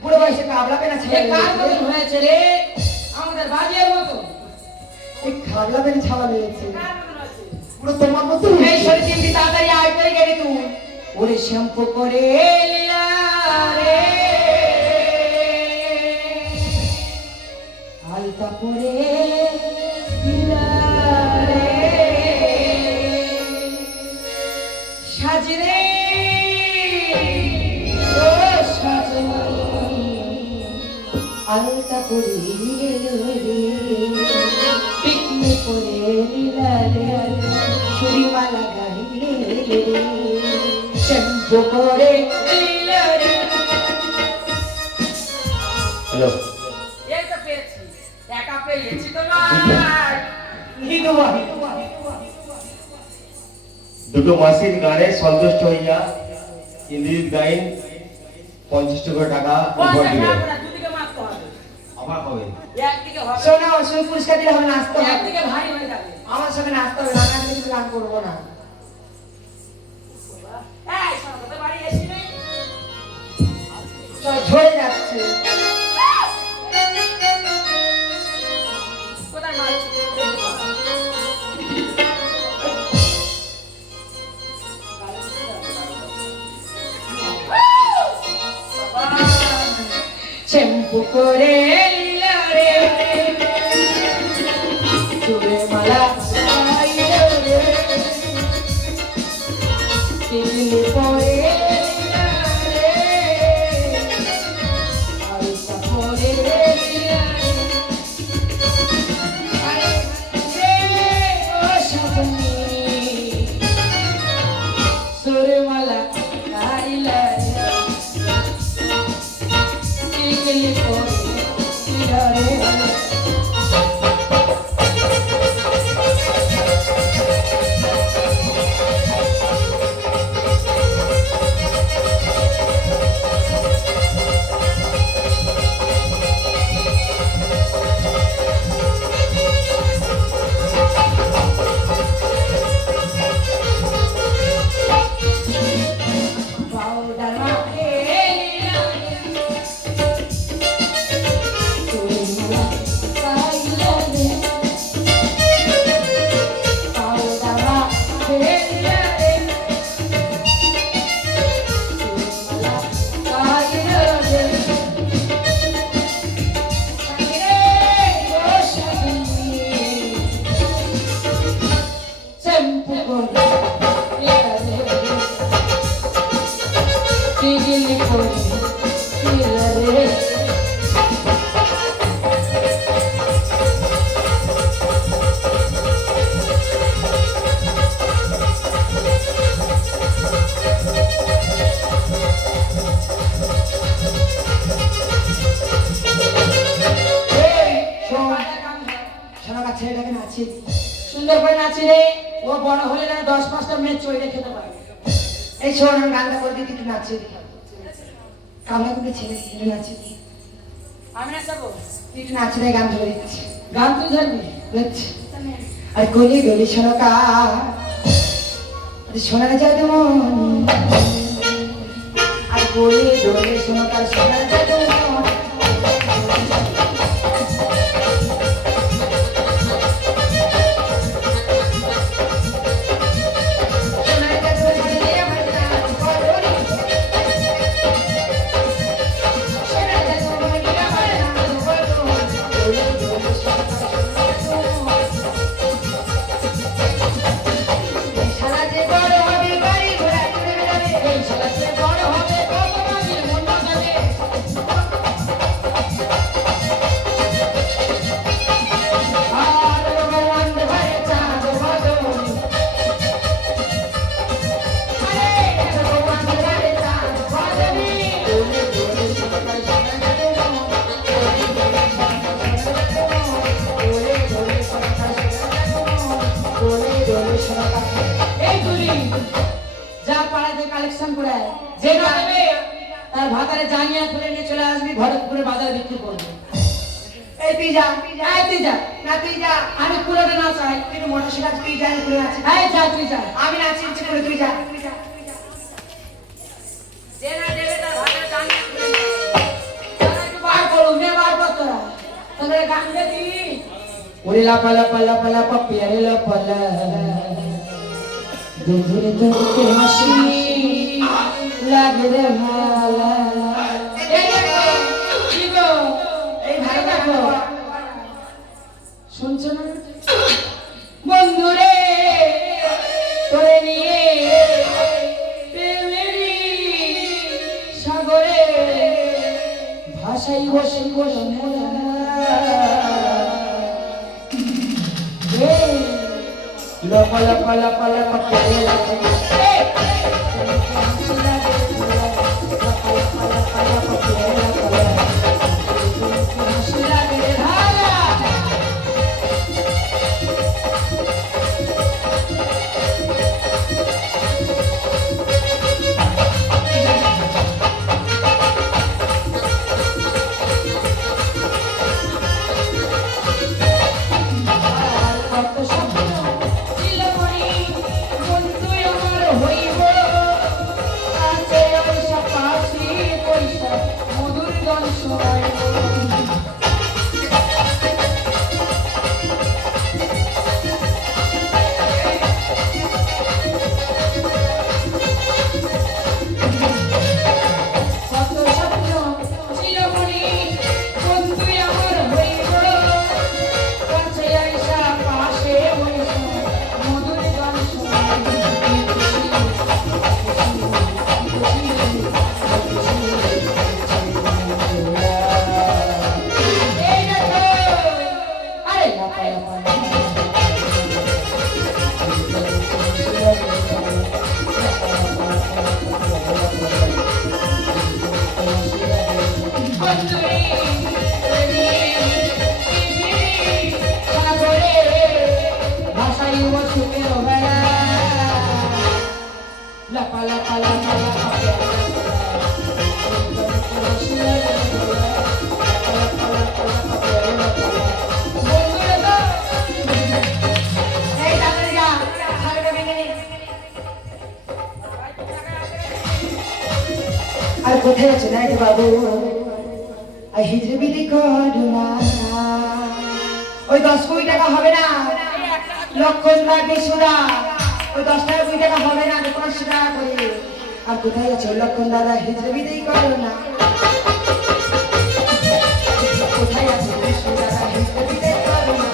বুড়ো বয়সে কাবলা পেনা এ ছেলে কার মতন হয়েছে রে আমাদের বাজের মতো এই খাগলা পেনা ছাওয়া লেগেছে। পুরো তোমার মতো এই হয়েছে। সরিতিমটি তাড়াতাড়ি আয় করে গেলি তুই। ওরে শ্যাম্পু করে এলিয়া রে আলতা পরে এলিয়া রে সাজরে ও সাজরে আলতা পরে এলো রে পিকনি করে এলিয়া রে চুড়িমালা গাইলে রে শ্যাম্পু করে এলিয়া রে হ্যালো এই তো পেয়েছি একা পেয়েছি তো নয় নিদু ভাই দুটো মাসির গানে সন্তুষ্ট হইয়া ইন্দ্রিত গাইন 50 টাকা উপর দিল দুদিকে মারতে হবে আমার হবে একদিকে হবে শোনো শুধু পুরস্কার দিলে হবে, নাচতে হবে। একদিকে ভারী হয়ে যাবে আমার সঙ্গে নাচতে হবে, রান্না কিন্তু গান করবো না। এই শোনো তোদের বাড়ি এসি নেই চল ঝরে যাচ্ছে। কোথায় মারছি শ্যাম্পু করে এলিয়া রে চুলে মালা চিগিল করে রে সোনাকা ছেলেটাকে নাচি সুন্দর করে নাচি রে ও বড় হলে না 10-5টা মেয়ে চইলে খেতে পারে এই শোন আমি গানটা করে দিই তুই নাচি কামনা করে ছেলে নাচি আমি নাচাবো তুই একটু নাচি রে গান ধরে দিচ্ছি গান তুই ধরবি বুঝছি আর গলি গলি সোনাকা সোনার জাদু মন আর গলি গলি সোনাকার সোনার জাদু মন এই তুই যা পাড়াতে কালেকশন করে আয়। যে না দেবে তার ভাতারে জানিয়া খুলে নিয়ে চলে আসবি ভরতপুরে বাজারে বিক্রি করবি এই তুই যা এই তুই যা না তুই যা আমি পুরোটা না চাই তুই মোটর সাইকেল তুই যা আমি করে আছি এই যা তুই যা আমি নাচি ইচ্ছে করে তুই যা যে না দেবে তার ভাতারে জানিয়া খুলে নিয়ে তারা একটু বার করুন নে বার কর তোরা তোদের গান গাবি ওরে লাপা লাপা লাপা লাপা পেয়ারে লাপালা দুধুরে দুধুরে হাসি লাগে রে ভালা এই দেখো কি গো এই ভাই দেখো শুনছো না বন্ধুরে তোরে নিয়ে প্রেমেরই সাগরে ভাসাই বসে বসে লাপা লাপা লাপা লাপা পেয়ারে লাপালা মধুর গান শোনায় কত স্বপ্ন ছিল মনে বন্ধু আমার হইব কাছে আইসা পাশে বইসা মধুর গান এই দেখো আরে লাপা লাপা বন্ধুরে সাগরে ভাসাই বসুকে বেলা লাপা লাপা লাপা লাপা এই তাড়াতাড়ি যা শাড়িটা ভেঙে নে আর কোথায় আছে নাইট বাবু আর হিজড়ে বিলি করো না ওই 10-20 টাকা হবে না লক্ষণ লাগে সুরা ওই 10 টাকা 20 টাকা হবে না 500 টাকা করে আর কোথায় আছে লক্ষণ দাদা হিজড়ে বিলি করো না কোথায় আছে কৃষ্ণ দাদা হিজড়ে বিলি করো না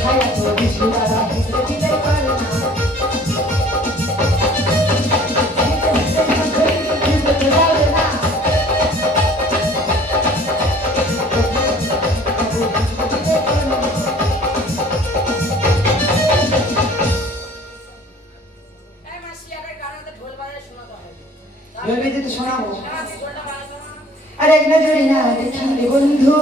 ছায়া তো বিষ্ণু দাদা ভিতরে বিদায় করে না বলবি তো শোনাবো আরে এক নজরে না দেখিলে বন্ধু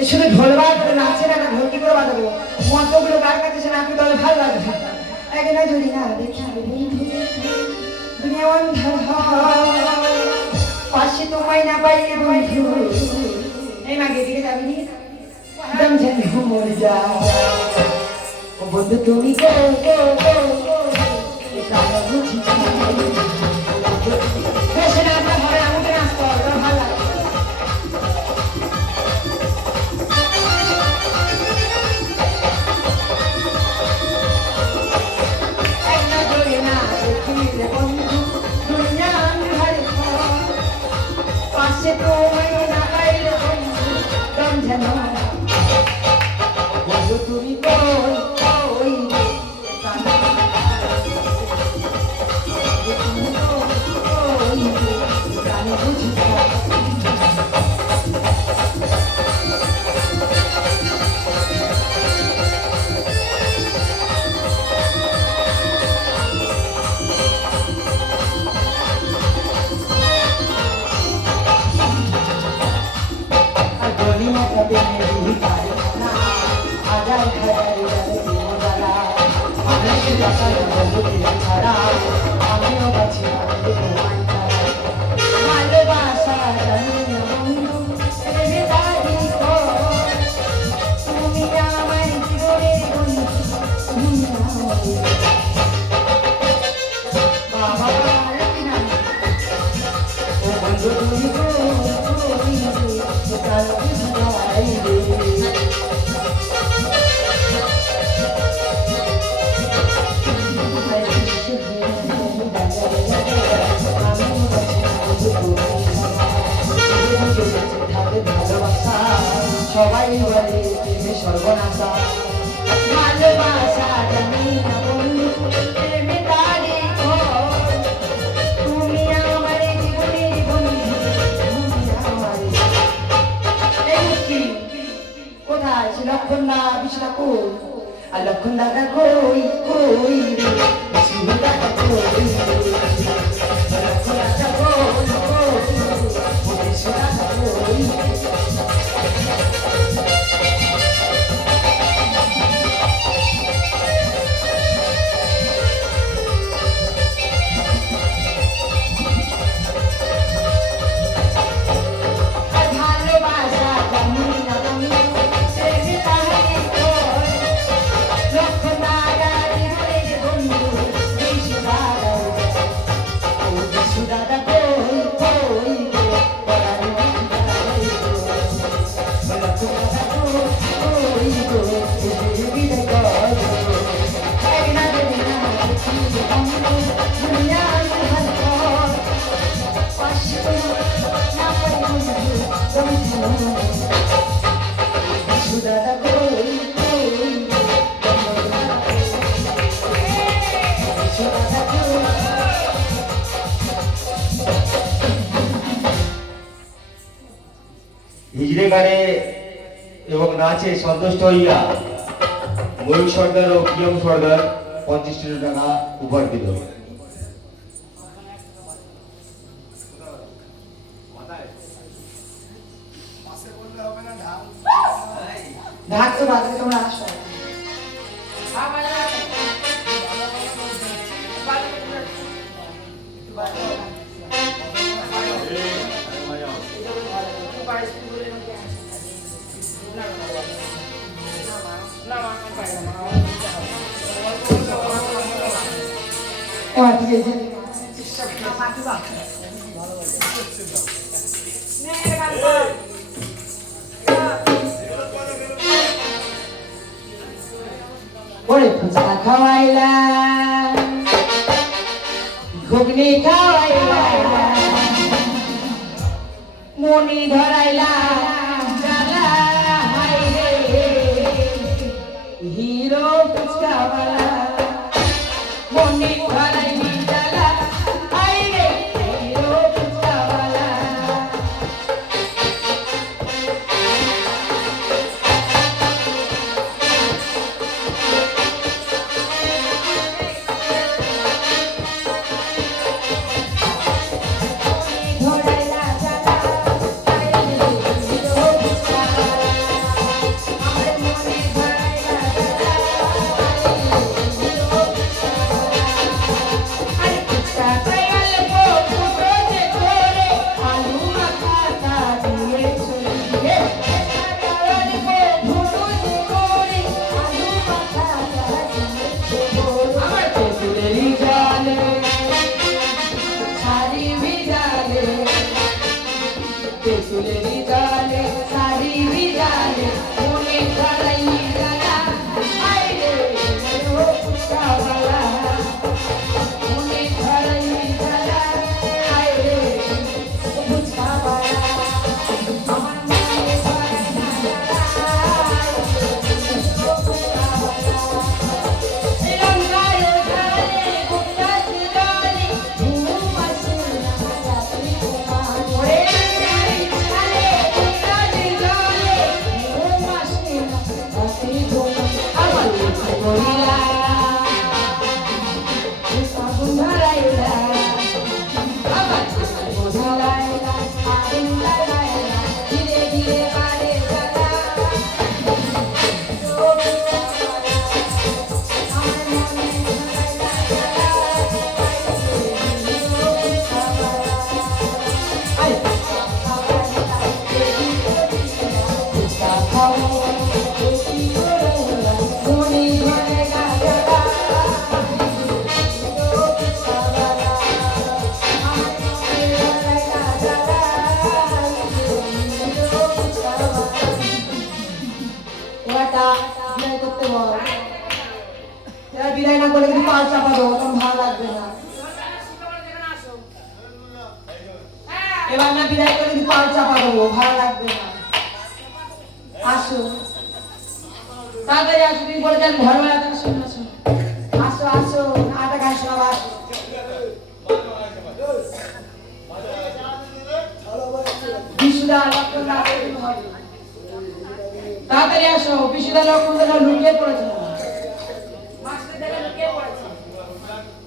এ শুধু ঢোল বাজাতে নাচে না ঢোল কি করে বাজাবো মন্ত্রগুলো গান গাইতেছে নাকি দলে ভালো লাগবে এক নজরে না দেখিলে বন্ধু দুনিয়া অন্ধার হয় পাশে তোমায় না পাইলে বন্ধু এই মাগে দিকে যাবি নি দম যেন ঘুমোর যা ও বন্ধু তুমি গো গো গো কালা বুঝি বেশি না ঘরে আমাকে নাচতে হবে ভালো লাগে পাশে তোমায় না পাইলে বন্ধু দম যেন বন্ধু তুমি কই কই বুঝি সবাই বলে তুমি সর্বনাশা ভালোবাসা জানি না বন্ধু প্রেমে তারি তুমি আমার জীবনের বন্ধু তুমি আমার এই কি কোথায় সে লক্ষণ দা বিষ্ণা কই আর লক্ষণ দাদা কই কই বিষ্ণু দাদা কই লক্ষণ দাদা কই কই বিষ্ণু দাদা কই হিজড়ে গানে এবং নাচে সন্তুষ্ট হইয়া ময়ূর সর্দার ও প্রিয়ম সর্দার 25 টাকা উপহার দিল। ঢাক তো বাজে তোমরা আসো ওরে ফুচকা খাওয়াইলা ঘুগনি খাওয়াইলা মনি ধরাইলা জ্বালা হাইরে টাটা বিদায় করতে বল। এবার বিদায় না করলে কিন্তু পাল চাপা দেবো, তখন ভালো লাগবে না। এবার না বিদায় করে কিন্তু পাল চাপা দেবো, ভালো লাগবে না। আসো তাড়াতাড়ি আসো, তুমি বলেছেন ঘরবেলা থেকে শোনো আসো। আসো আসো, নাটক আসো আবার। বিশুদা লক্ষণ তাড়াতাড়ি হবে। তাড়াতাড়ি আসো, বিশুদা লক্ষণ দেখো লুকিয়ে পড়েছে। মাস্টার দেখে লুকিয়ে পড়েছে।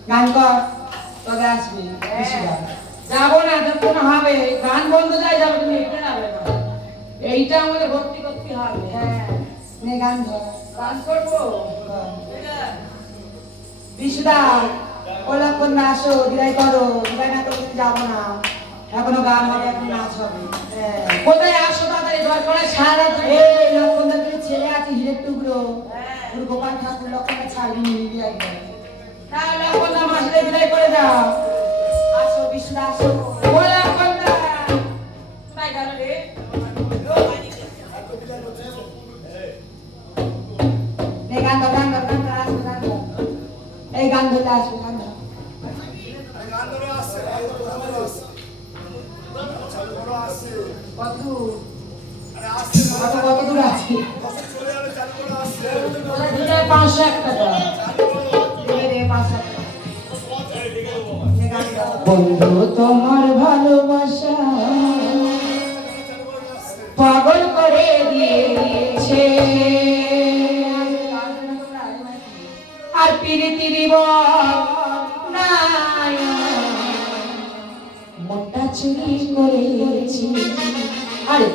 গান কর, তবে আসবি বিশুদা। যাবো না, যখন হবে গান বন্ধ যায় যাবো, তুমি এখানে যাবে না। এইটা আমাদের ভর্তি করতে হবে। হ্যাঁ নে গান ধর। গান করবো। বিশুদা ও লক্ষণ না আসো, বিদায় করো। বিদায় না করলে যাবো না, এখনো গান হবে, এখন নাচ হবে। হ্যাঁ কোথায় আসো তাড়াতাড়ি, দরকার সারা রাত এই লক্ষণদার কিছু ছেলে আছে হিরের টুকরো, ওর গোপাল ঠাকুর লক্ষণটা ছাড়বি নিবি একবার। না লক্ষণ দা মাসে বিদায় করে দাও। আসো বিশুদা আসো। ও লক্ষণ দা কোথায় গেল রে? এই গান ধর, গান ধর, গান ধর, আসো গান ধর। এই গান ধরলে আসবে, গান ধর। কত দূর? কত দূর আছে? কোথায় দিলে 501 টাকা। দে দে 5 টাকা। এই গান ধর। বন্ধু তোমার ভালোবাসা পাগল করে দিয়েছে, আর পিরিতির নাই মনটা চুরি করেছি। আরে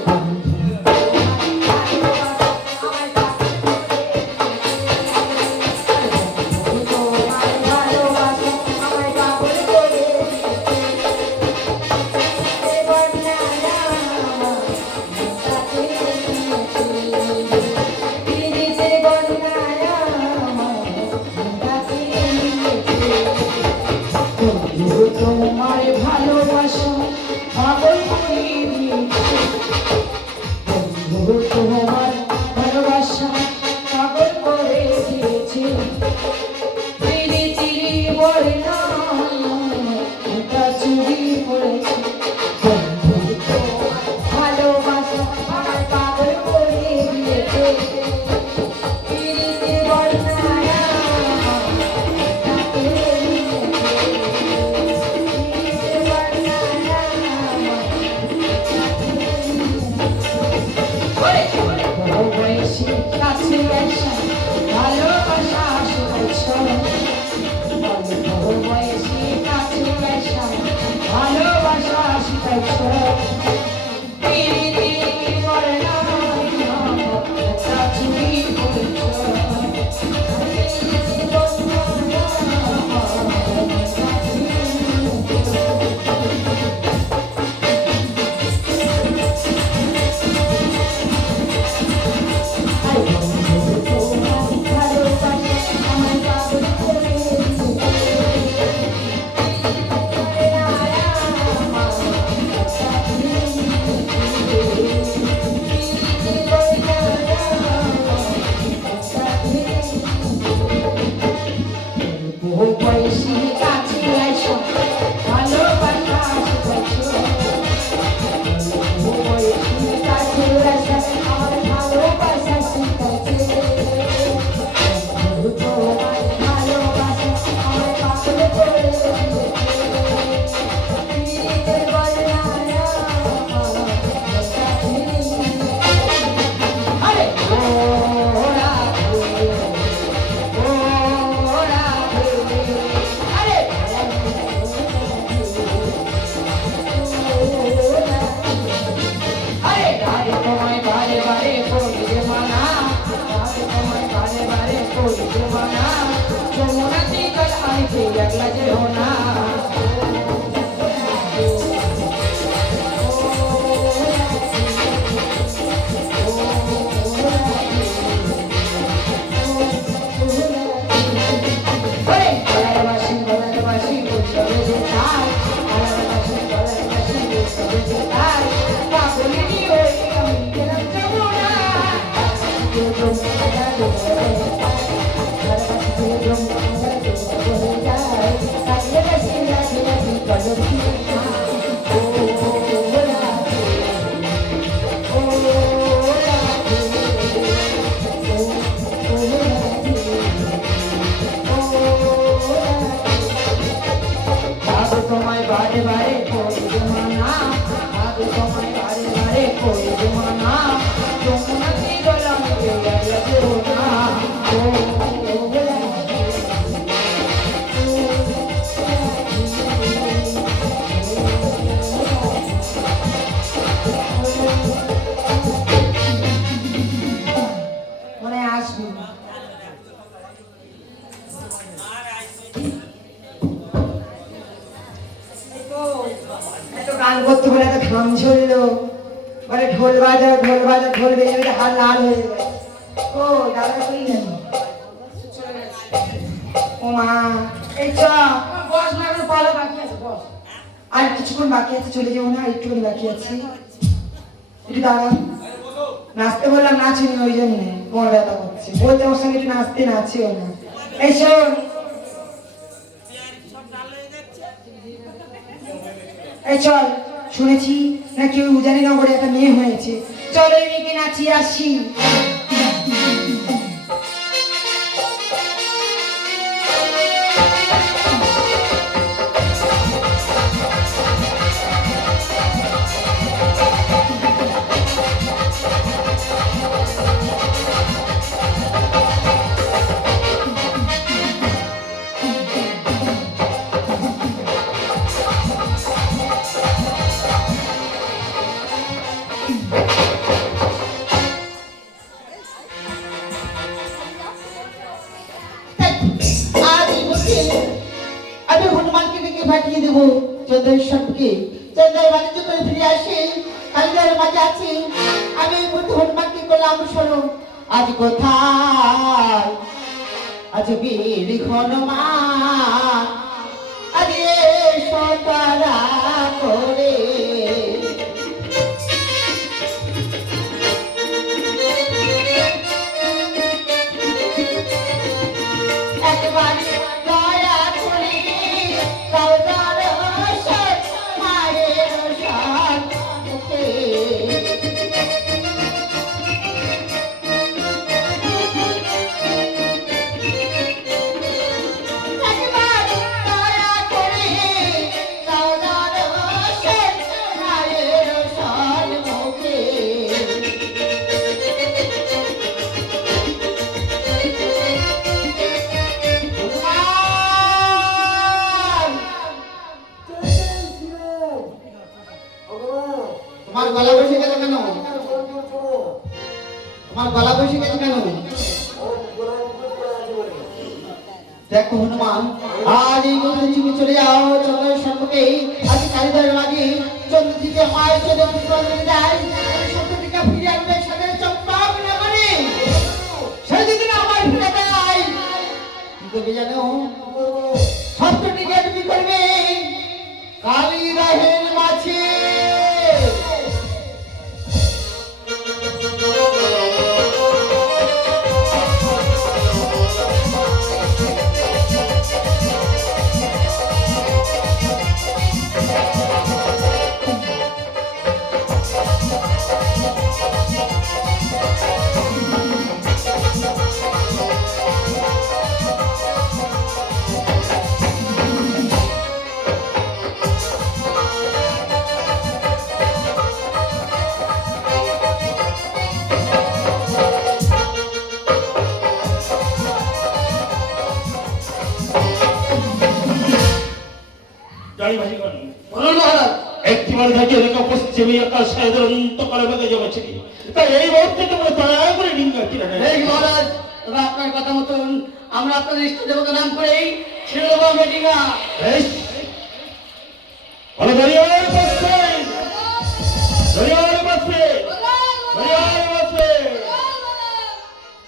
বন্ধু তোমার ভালোবাসা পাগল করে দিয়েছে, বন্ধু তোমার ভালোবাসা পাগল করে দিয়েছে, চিরি চিরি বলে না ওটা চুরি করেছে, বন্ধু তোমার ভালোবাসা আমায় পাগল করে দিয়েছে, চিরি চিরি বলে না Thank you. তোমায় বারে বারে কই জমানা আগে তোমায় বারে বারে কই জমানা যমুনা তীরলাম লাগলো না মনে আসবি এত গান করতে বলে এত ঘাম ঝরলো বলে ঢোল বাজা ঢোল বেজে বেজে হাত লাল হয়ে যাবে ও দাদা কই গেল ও মা এই চ বস না এখন পালা বাকি আছে বস আর কিছুক্ষণ বাকি আছে চলে যাবো না একটুখানি বাকি আছে একটু দাঁড়া নাচতে বললাম নাচিনি ওই জন্য তোমার ব্যথা করছে বলতে ওর সঙ্গে একটু নাচিও না এই শোন এই চল শুনেছি নাকি ওই উজানি নগরে একটা মেয়ে হয়েছে চল ওই মেয়েকে নাচিয়ে আসি আমি হনুমানকে ডেকে পাঠিয়ে দেবো চন্দ্রেশ্বরকে চন্দ্রের বাণিজ্য করে ফিরে আসে কালিদার মাঝে আছে আমি ওই মধ্যে হনুমানকে করলাম অনুসরণ আজ কোথায় আজ বীর হনুমান আরে সতারা করে একবার দয়া করে কাউদার সৎ মায়ের সাথ মুখে একবার দয়া করে কাউদার সৎ মায়ের সাথ মুখে তোমার গলা বসে গেল কেন তোমার গলা বসে গেল কেন দেখো হনুমান আজ এই কথা তুমি চলে যাও চন্দ্রের সম্পর্কে আজ কালিদার মাঝে চন্দ্র দিতে মায়ের চন্দ্র চলে যায় সত্যটিকে ফিরে আনবে সাথে চম্পা বিনা করে সেই যদি না আমার ফিরে দেয় কি করবে জানো সত্যটিকে তুমি করবে কালিদাহের মাঝে একটিবার থেকে রেখা পশ্চিমী আকাশে অন্তকালে বেঁধে যাচ্ছে তাই এই মুহূর্তে তোমরা দয়া করে নিন্দা কিনে এই মহারাজ তবে আপনার কথা মতন আমরা আপনাদের ইষ্ট দেবতা নাম করেই ছেড়ে দেবো মেটিকা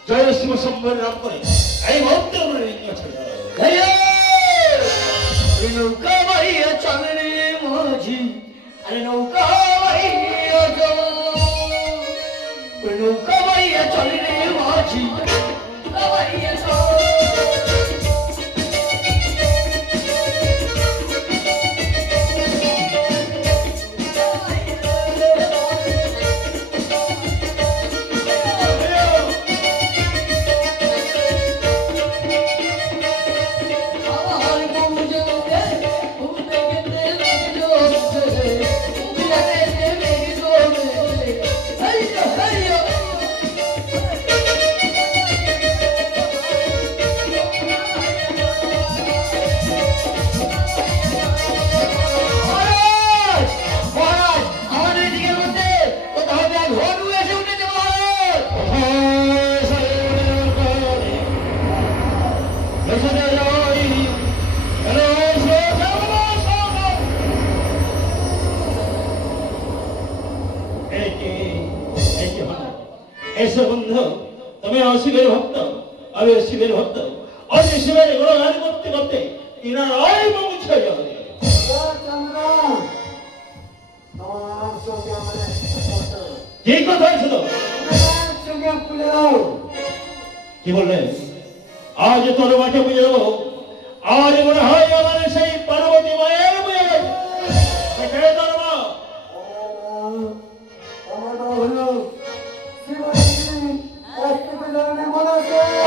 জয় শিব সম্ভব নাম করে এই মুহূর্তে আমরা নিন্দা ছেড়ে নৌকা বাইয়া চলে মাঝি আরে নৌকা বাইয়া চলে নৌকা বাইয়া চলে মাঝি ভক্ত, আমি শিবের ভক্ত। আজ শিবের গুণগান করতে করতে ইনারাই পৌঁছে যাবে। কি কথা ছিল? কি বললেন? আজ তোর মাঠে বুঝে দেবো। আজ মনে হয় আমার সেই পার্বতী মায়ের বুঝে গেছে। সেখানে তোর মা।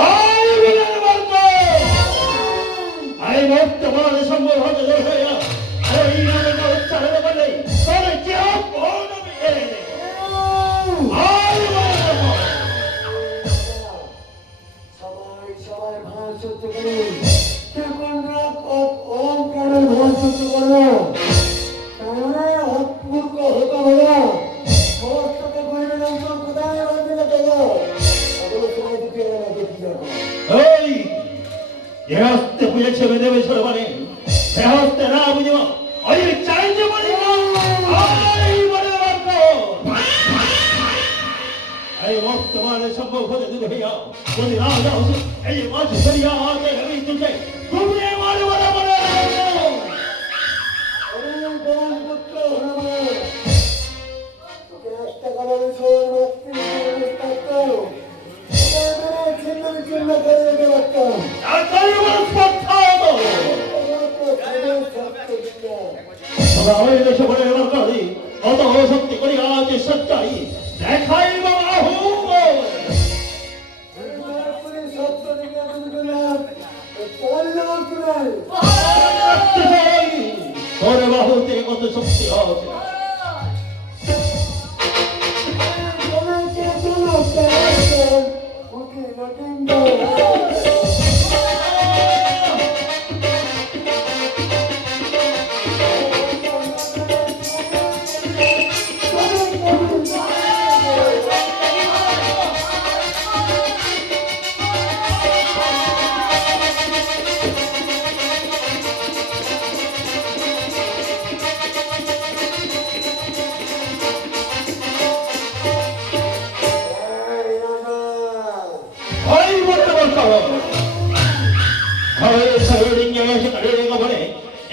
আয় বিলের বর্গ। আয় বর্তমান সম্ভব হবে দর্শয়া। ওই নামে উচ্চারণ করলে তোর কেউ কোন বিয়ে নেই। আয় বর্তমান। সবাই ভাঙা সহ্য করো, ওম প্রাণের ভাঙা সহ্য করো, তাহলে অপূর্ব হতে হবে। সমস্তকে গরিব অঞ্চল কোথায় বাঁধবে না কেন? ওগুলো তোমায় দিতে হবে না, দেখি যাবো। ওই যে হস্তে বুঝেছে বেদেবে সরবারে, সে হস্তে না বুঝব। ওই চাই যে বলি আয় বলে বর্গ। এই বর্তমানে সম্ভব হতে দেবে হইয়া যদি না যাও এই মাছ ধরিয়া আগে আমি তুলছে তুমি আমার বলে বলে তোকে একটা কারণে শোন চিহ্ন করে রেখে পারতাম। আর তাই আমার স্পর্ধা হতো তবে আমি দেশে বলে এবার করি অত শক্তি করি আজ সচ্চাই দেখাই বাহু তোর বাহুতে কত শক্তি আছে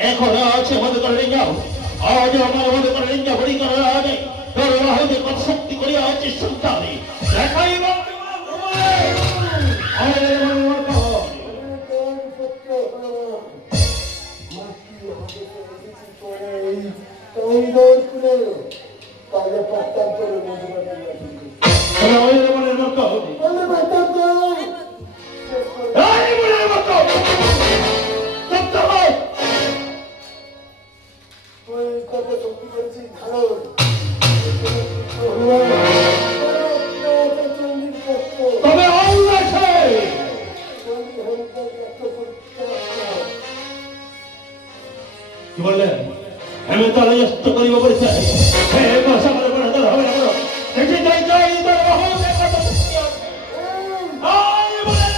এখন আছে মনে করে যাও আজ আমার মনে করে যাও বড়ি করার আগে তোর বাহুতে কত শক্তি করিয়া আছে সন্তানে দেখাই তবে আছে কি বললেন আমি তাহলে চেষ্টা করিব বলেছে হে ভাষা বলে বলে তোর হবে না দেখি যাই যাই তোর বাহুতে কত শক্তি আছে আয় বলে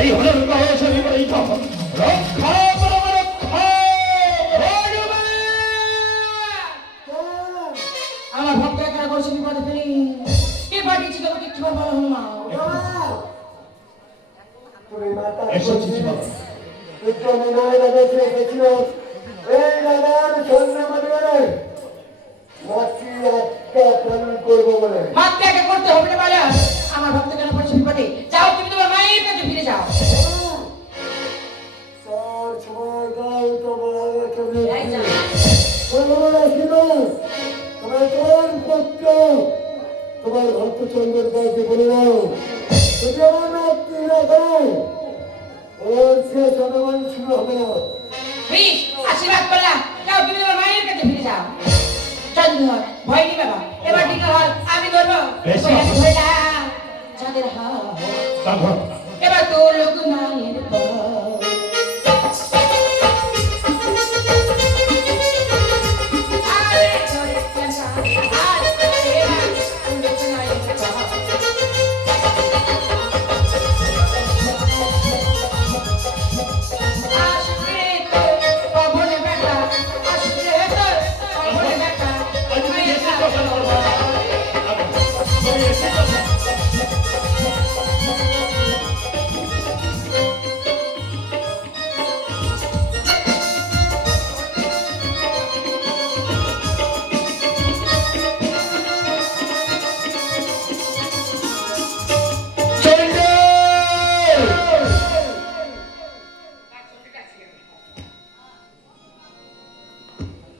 এই হলো রহস্য বিপরীত রক্ষা পরম রক্ষা আমার ভক্ত একা করছে বিপদে ফেলি কে পাঠিয়েছি তোমাকে একটু বলো হনুমান তুমি মাতা এসেছিস বাবা বিক্রমী নয় রাজাকে এসেছিল এই রাজার সৈন্য মাধ্যমে মাতৃ আত্মা প্রেরণ করবো বলে মাত্র একা করতে হবে না বলে আমার ভক্ত কেন পড়ছে বিপদে যাও তুমি তোমার মায়ের কাছে ফিরে যাও তার সময় দাও তোমার আগে কেমনি এই যাও। তোমার আসিল তোমার কোন পুত্র তোমার ভক্ত চন্দ্রের কাছে বলে দাও যদি আমার মাতৃ না দাও ওর সে জনগণ শুরু হবে না বেশ আশীর্বাদ করলাম যাও তুমি তোমার মায়ের কাছে ফিরে যাও চন্দ্রধর ভয় নেই বাবা এবার ঠিক হল আমি ধরবো বেশ। ওই আমি ধরলাম চাঁদের হাত তারপর এবার তো লোক মায়ের পর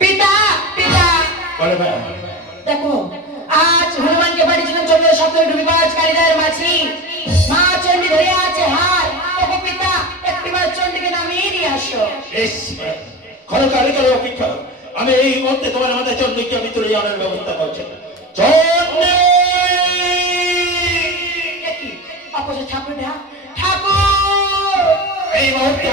পিতা পিতা বলে ভাই দেখো আজ হনুমানকে পাঠিয়েছিলেন চন্দ্র সপ্তমী ডুবিবাজ কালিদার মাছি মা চণ্ডী ধরে আছে হার ওগো পিতা একটিবার চণ্ডীকে নামিয়ে নিয়ে আসো বেশ ক্ষণকালে কালে অপেক্ষা আমি এই মুহূর্তে তোমার আমাদের চন্দ্রকে আমি তুলে আনার ব্যবস্থা করছি চন্দ্র অপোজিট ঠাকুর ঠাকুর এই মুহূর্তে